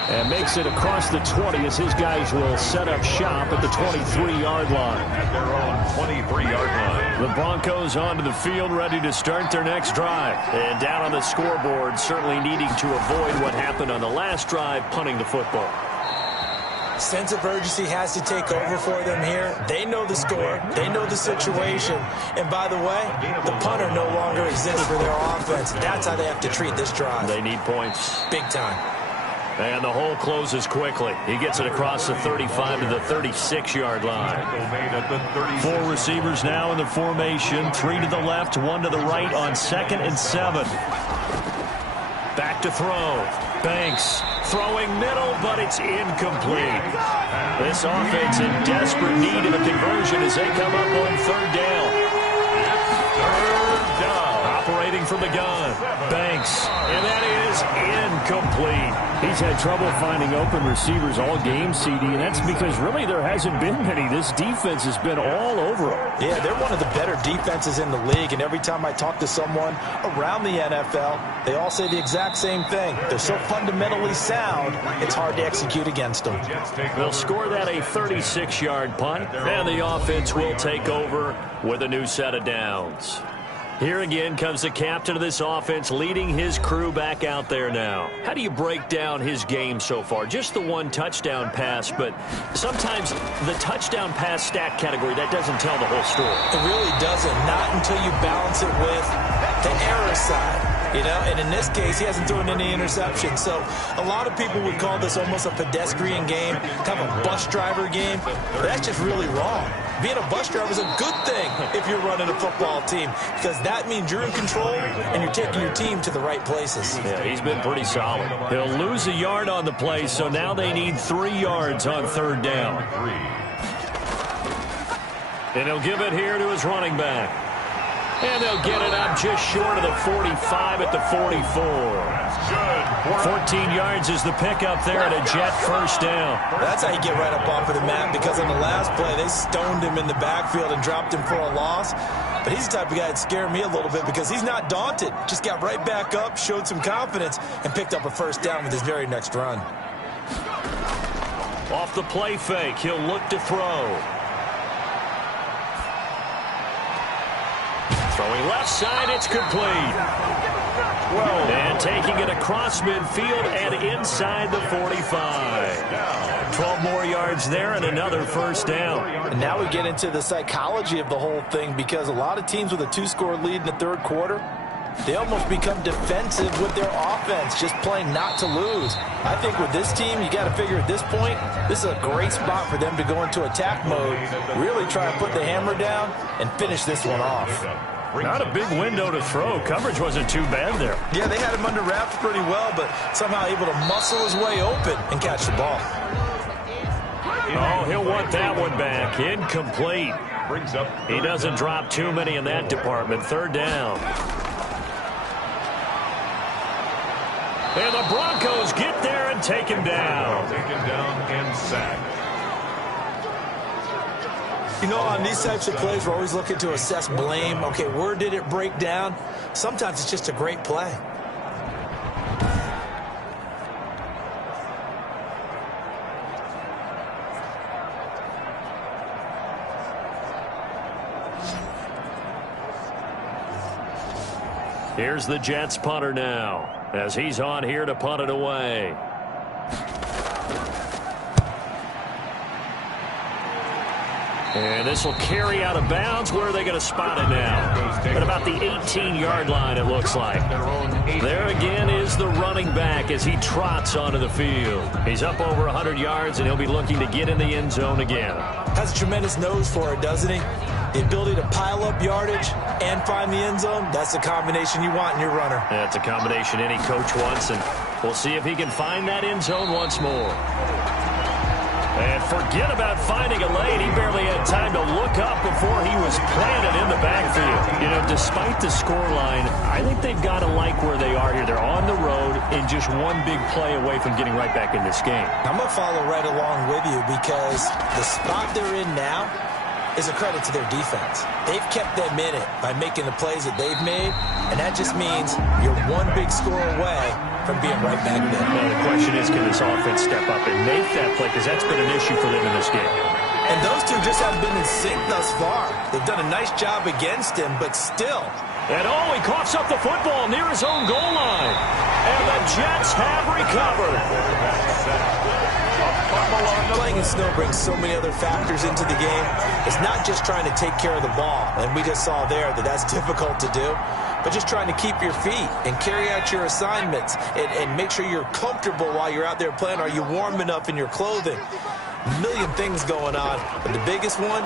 And makes it across the 20 as his guys will set up shop at the 23-yard line. At their own 23-yard line. The Broncos onto the field, ready to start their next drive. And down on the scoreboard, certainly needing to avoid what happened on the last drive, punting the football. Sense of urgency has to take over for them here. They know the score. They know the situation. And by the way, the punter no longer exists for their offense. That's how they have to treat this drive. They need points. Big time. And the hole closes quickly. He gets it across the 35 to the 36-yard line. 4 receivers now in the formation. 3 to the left, 1 to the right on 2nd and 7. Back to throw. Banks throwing middle, but it's incomplete. This offense in desperate need of a conversion as they come up on 3rd down. Operating from the gun. Banks. And that is incomplete. He's had trouble finding open receivers all game, CD, and that's because really there hasn't been many. This defense has been all over them. Yeah, they're one of the better defenses in the league, and every time I talk to someone around the NFL, they all say the exact same thing. They're so fundamentally sound, it's hard to execute against them. They'll score that a 36-yard punt, and the offense will take over with a new set of downs. Here again comes the captain of this offense leading his crew back out there now. How do you break down his game so far? Just the 1 touchdown pass, but sometimes the touchdown pass stat category, that doesn't tell the whole story. It really doesn't, not until you balance it with the error side. And in this case, he hasn't thrown any interceptions. So a lot of people would call this almost a pedestrian game, kind of a bus driver game. But that's just really wrong. Being a bus driver is a good thing if you're running a football team, because that means you're in control and you're taking your team to the right places. Yeah, he's been pretty solid. He'll lose a yard on the play, so now they need 3 yards on 3rd down. And he'll give it here to his running back. And they'll get it up just short of the 45 at the 44. 14 yards is the pickup there at a Jet first down. That's how you get right up off of the mat, because on the last play, they stoned him in the backfield and dropped him for a loss. But he's the type of guy that scared me a little bit because he's not daunted. Just got right back up, showed some confidence, and picked up a first down with his very next run. Off the play fake, he'll look to throw. Throwing left side, it's complete. And taking it across midfield and inside the 45. 12 more yards there and another first down. And now we get into the psychology of the whole thing, because a lot of teams with a 2-score lead in the third quarter, they almost become defensive with their offense, just playing not to lose. I think with this team, you got to figure at this point, this is a great spot for them to go into attack mode, really try and put the hammer down and finish this one off. Not a big window to throw. Coverage wasn't too bad there. Yeah, they had him under wraps pretty well, but somehow able to muscle his way open and catch the ball. Oh, he'll want that one back. Incomplete. He doesn't drop too many in that department. Third down. And the Broncos get there and take him down. Taken down and sacked. You know, on these types of plays, we're always looking to assess blame. Okay, where did it break down? Sometimes it's just a great play. Here's the Jets punter now, as he's on here to punt it away. And this will carry out of bounds. Where are they going to spot it now? At about the 18-yard line, it looks like. There again is the running back as he trots onto the field. He's up over 100 yards, and he'll be looking to get in the end zone again. Has a tremendous nose for it, doesn't he? The ability to pile up yardage and find the end zone, that's the combination you want in your runner. That's a combination any coach wants, and we'll see if he can find that end zone once more. And forget about finding a lane. He barely had time to look up before he was planted in the backfield. You know, despite the scoreline, I think they've got to like where they are here. They're on the road and just one big play away from getting right back in this game. I'm going to follow right along with you, because the spot they're in now is a credit to their defense. They've kept them in it by making the plays that they've made, and that just means you're one big score away from being right back there. Well, the question is, can this offense step up and make that play, because that's been an issue for them in this game. And those two just haven't been in sync thus far. They've done a nice job against him, but still. And he coughs up the football near his own goal line. And the Jets have recovered. Playing in snow brings so many other factors into the game. It's not just trying to take care of the ball, and we just saw there that that's difficult to do, but just trying to keep your feet and carry out your assignments and make sure you're comfortable while you're out there playing. Are you warm enough in your clothing? A million things going on, but the biggest one,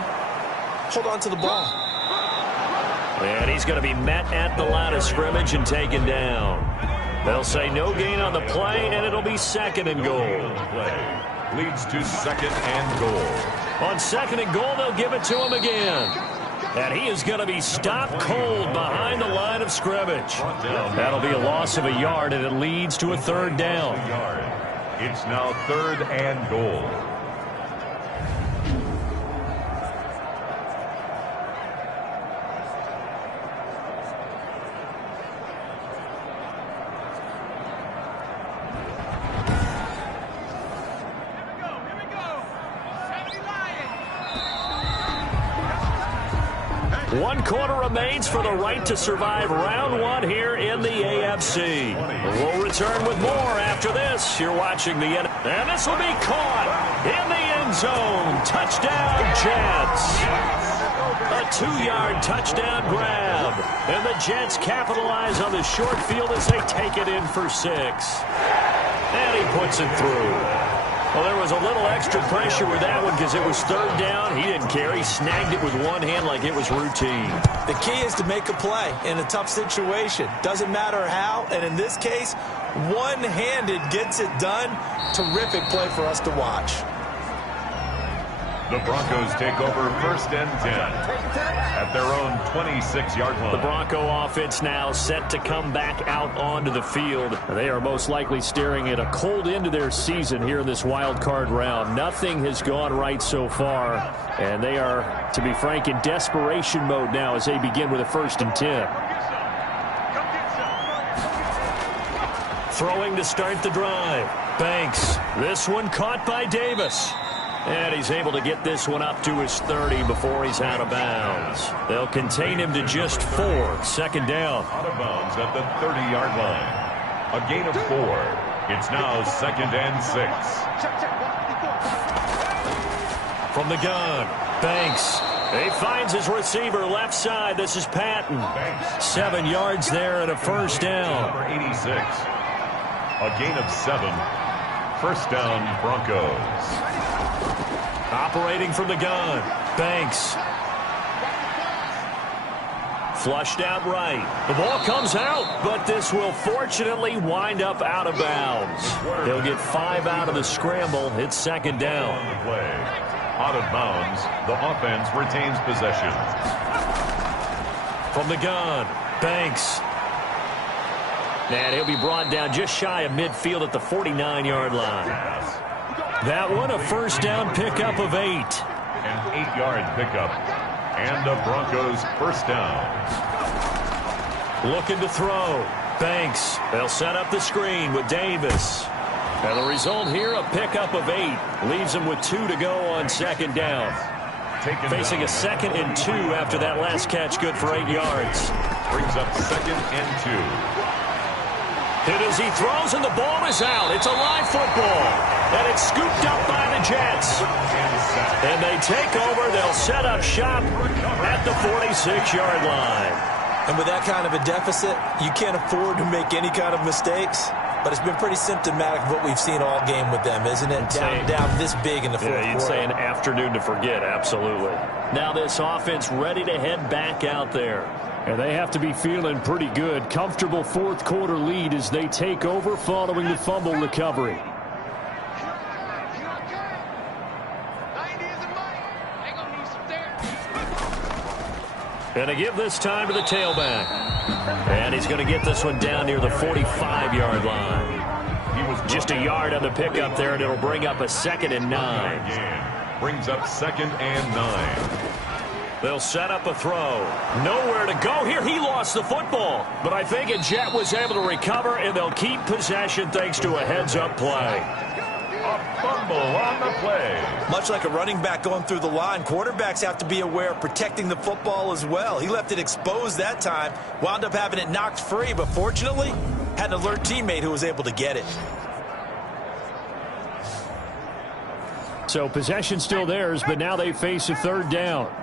hold on to the ball. And he's going to be met at the line of scrimmage and taken down. They'll say no gain on the play, and it'll be second and goal. Leads to second and goal. On second and goal, they'll give it to him again. And he is going to be stopped cold behind the line of scrimmage. That'll be a loss of a yard, and it leads to a third down. It's now third and goal. One quarter remains for the right to survive round one here in the AFC. We'll return with more after this. You're watching the end. And this will be caught in the end zone. Touchdown, Jets. A 2-yard touchdown grab. And the Jets capitalize on the short field as they take it in for 6. And he puts it through. Well, there was a little extra pressure with that one because it was third down. He didn't care. He snagged it with one hand like it was routine. The key is to make a play in a tough situation. Doesn't matter how, and in this case, one-handed gets it done. Terrific play for us to watch. The Broncos take over first and 10 at their own 26-yard line. The Bronco offense now set to come back out onto the field. They are most likely staring at a cold end to their season here in this wild card round. Nothing has gone right so far, and they are, to be frank, in desperation mode now as they begin with a first and 10. Throwing to start the drive. Banks. This one caught by Davis. And he's able to get this one up to his 30 before he's out of bounds. They'll contain him to just 4. Second down. Out of bounds at the 30-yard line. A gain of 4. It's now second and 6. From the gun, Banks. He finds his receiver left side. This is Patton. 7 yards there and a first down. Number 86. A gain of 7. First down, Broncos. Operating from the gun, Banks. Flushed out right. The ball comes out, but this will fortunately wind up out of bounds. He'll get 5 out of the scramble. It's second down. On the play. Out of bounds. The offense retains possession. From the gun, Banks. And he'll be brought down just shy of midfield at the 49-yard line. That one, a first down pickup of 8. An 8-yard pickup. And the Broncos first down. Looking to throw. Banks. They'll set up the screen with Davis. And the result here, a pickup of 8. Leaves them with 2 to go on second down. Facing a 2nd and 2 after that last catch, good for 8 yards. Brings up 2nd and 2. Hit as he throws, and the ball is out. It's a live football. And it's scooped up by the Jets. And they take over. They'll set up shop at the 46-yard line. And with that kind of a deficit, you can't afford to make any kind of mistakes. But it's been pretty symptomatic of what we've seen all game with them, isn't it? Down this big in the fourth quarter. You'd say an afternoon to forget, absolutely. Now this offense ready to head back out there. And they have to be feeling pretty good. Comfortable fourth quarter lead as they take over following the fumble recovery. Going to give this time to the tailback. And he's going to get this one down near the 45-yard line. Just a yard on the pickup there, and it'll bring up a 2nd and 9. Brings up 2nd and 9. They'll set up a throw. Nowhere to go here. He lost the football. But I think a Jet was able to recover, and they'll keep possession thanks to a heads-up play. A fumble on the play. Much like a running back going through the line, quarterbacks have to be aware of protecting the football as well. He left it exposed that time, wound up having it knocked free, but fortunately, had an alert teammate who was able to get it. So possession still theirs, but now they face a third down.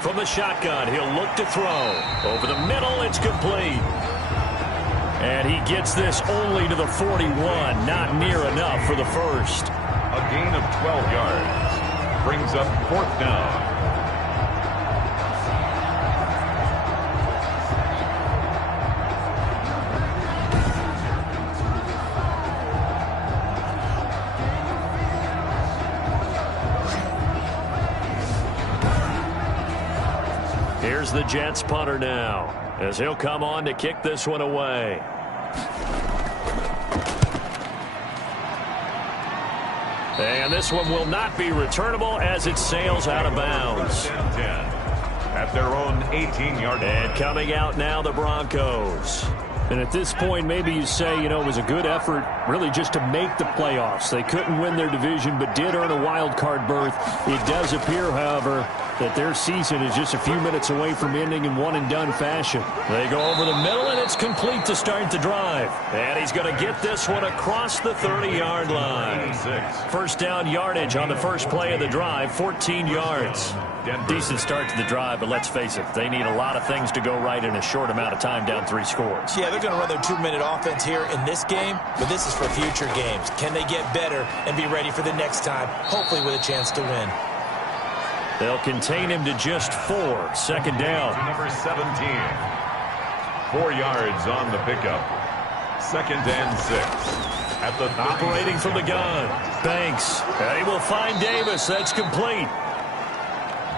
From the shotgun, he'll look to throw. Over the middle, it's complete. And he gets this only to the 41. Not near enough for the first. A gain of 12 yards. Brings up 4th down. Here's the Jets punter now, as he'll come on to kick this one away. And this one will not be returnable as it sails out of bounds. At their own 18-yard line. And coming out now, the Broncos. And at this point, maybe you say, you know, it was a good effort really just to make the playoffs. They couldn't win their division, but did earn a wild card berth. It does appear, however, that their season is just a few minutes away from ending in one-and-done fashion. They go over the middle, and it's complete to start the drive. And he's going to get this one across the 30-yard line. First down yardage on the first play of the drive, 14 yards. Decent start to the drive, but let's face it, they need a lot of things to go right in a short amount of time, down 3 scores. Yeah, they're going to run their 2-minute offense here in this game, but this is for future games. Can they get better and be ready for the next time, hopefully with a chance to win? They'll contain him to just 4. Second down. Number 17. 4 yards on the pickup. 2nd and 6. At the operating from the gun. Banks. And he will find Davis. That's complete.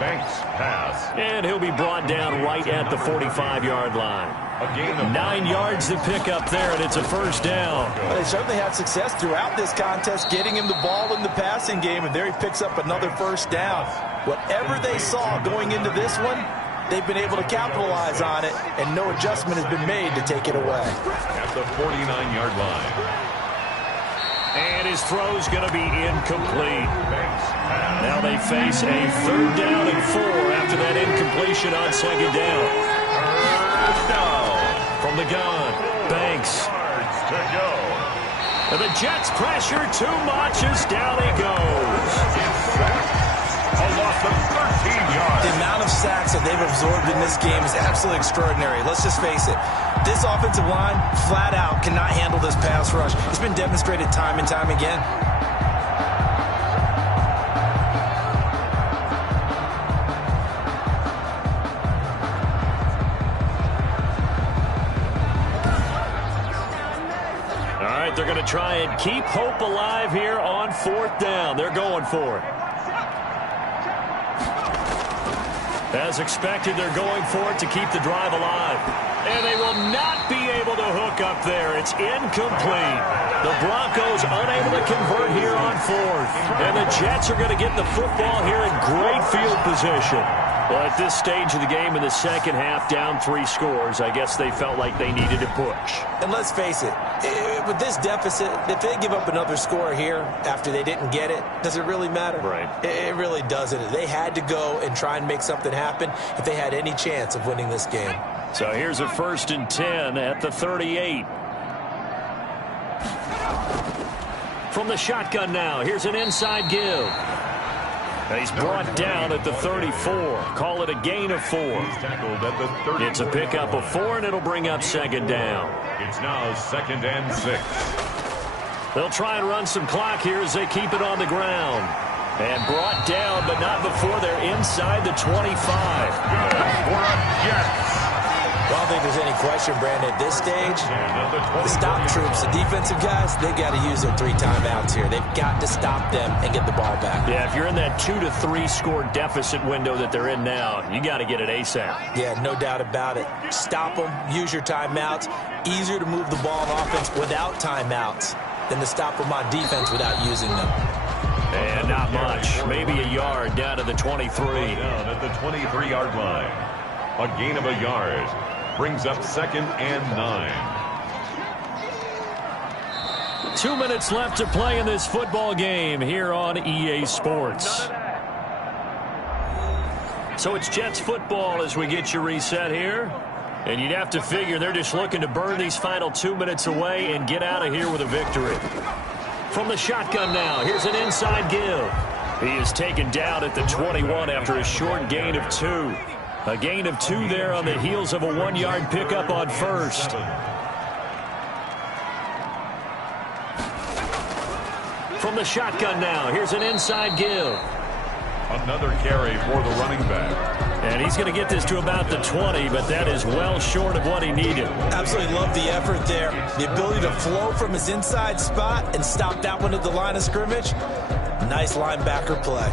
Banks pass. And he'll be brought down right at the 45-yard line. A gain of 9 yards to pick up there, and it's a first down. Well, they certainly had success throughout this contest, getting him the ball in the passing game, and there he picks up another first down. Whatever they saw going into this one, they've been able to capitalize on it, and no adjustment has been made to take it away. At the 49-yard line. And his throw's going to be incomplete. Now they face a 3rd down and 4 after that incompletion on second down. From the gun, Banks. Yards to go. And the Jets pressure too much as down he goes. A loss of 13 yards. The amount of sacks that they've absorbed in this game is absolutely extraordinary. Let's just face it. This offensive line, flat out, cannot handle this pass rush. It's been demonstrated time and time again. All right, they're going to try and keep hope alive here on 4th down. They're going for it. As expected, they're going for it to keep the drive alive. And they will not be able to hook up there. It's incomplete. The Broncos unable to convert here on 4th. And the Jets are going to get the football here in great field position. Well, at this stage of the game in the second half, down 3 scores, I guess they felt like they needed to push. And let's face it, with this deficit, if they give up another score here after they didn't get it, does it really matter? Right. It really doesn't. They had to go and try and make something happen if they had any chance of winning this game. So here's a 1st and 10 at the 38. From the shotgun now, here's an inside give. He's brought down at the 34. Call it a gain of 4. It's a pickup of 4, and it'll bring up 2nd down. It's now 2nd and 6. They'll try and run some clock here as they keep it on the ground. And brought down, but not before they're inside the 25. Good for a Jets. I don't think there's any question, Brandon, at this stage, the stop troops, the defensive guys, they got to use their 3 timeouts here. They've got to stop them and get the ball back. Yeah, if you're in that 2 to 3 score deficit window that they're in now, you got to get it ASAP. Yeah, no doubt about it. Stop them, use your timeouts. Easier to move the ball on offense without timeouts than to stop them on defense without using them. And not much. Maybe a yard down to the 23. Down at the 23-yard line. A gain of a yard. Brings up 2nd and 9. 2 minutes left to play in this football game here on EA Sports. So it's Jets football as we get you reset here. And you'd have to figure they're just looking to burn these final 2 minutes away and get out of here with a victory. From the shotgun now, here's an inside give. He is taken down at the 21 after a short gain of 2. A gain of 2 there on the heels of a 1-yard pickup on 1st. From the shotgun now, here's an inside give. Another carry for the running back. And he's going to get this to about the 20, but that is well short of what he needed. Absolutely love the effort there. The ability to flow from his inside spot and stop that one at the line of scrimmage. Nice linebacker play.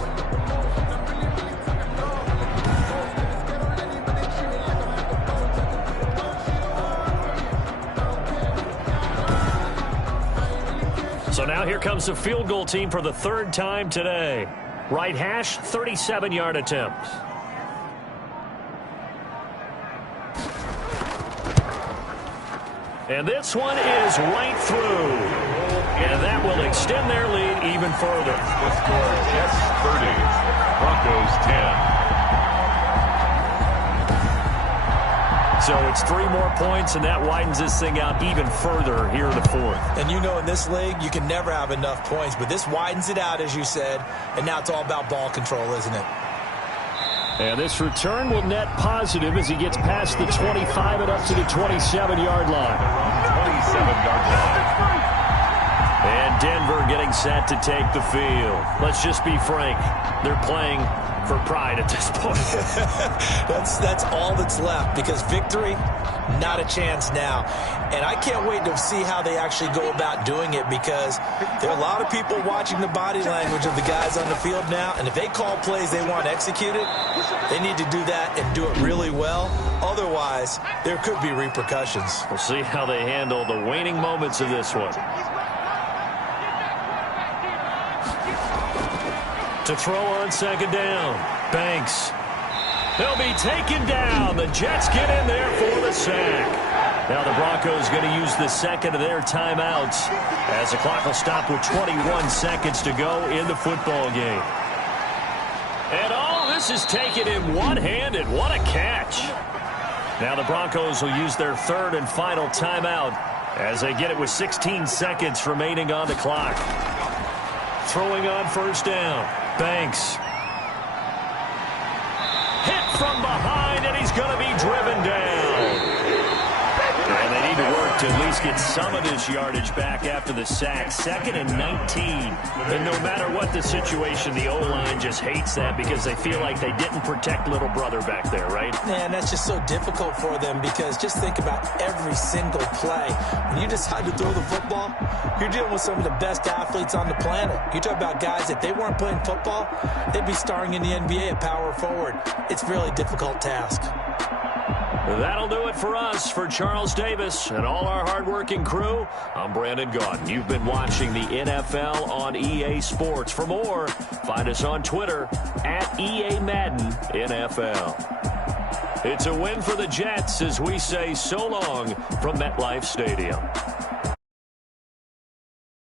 So now here comes the field goal team for the 3rd time today. Right hash, 37-yard attempt. And this one is right through. And that will extend their lead even further. The score, Jets 30, Broncos 10. So it's 3 more points, and that widens this thing out even further here in the 4th. And you know in this league, you can never have enough points, but this widens it out, as you said, and now it's all about ball control, isn't it? And this return will net positive as he gets past the 25 and up to the 27-yard line. 27-yard line. And Denver getting set to take the field. Let's just be frank. They're playing for pride at this point. That's all that's left, because victory, not a chance now. And I can't wait to see how they actually go about doing it, because there are a lot of people watching the body language of the guys on the field now, and if they call plays they want executed, they need to do that and do it really well. Otherwise, there could be repercussions. We'll see how they handle the waning moments of this one. To throw on 2nd down. Banks. He'll be taken down. The Jets get in there for the sack. Now the Broncos going to use the 2nd of their timeouts as the clock will stop with 21 seconds to go in the football game. And all this is taken in one-handed. What a catch. Now the Broncos will use their third and final timeout as they get it with 16 seconds remaining on the clock. Throwing on first down. Banks. Hit from behind, and he's going to be driven down. And they need to work to at least get some of this yardage back after the sack. 2nd and 19. And no matter what the situation, the O-line just hates that because they feel like they didn't protect little brother back there, right? Man, that's just so difficult for them because just think about every single play. When you decide to throw the football, you're dealing with some of the best athletes on the planet. You talk about guys, if they weren't playing football, they'd be starring in the NBA at power forward. It's a really difficult task. That'll do it for us. For Charles Davis and all our hardworking crew, I'm Brandon Gaudin. You've been watching the NFL on EA Sports. For more, find us on Twitter at EA Madden NFL. It's a win for the Jets as we say so long from MetLife Stadium.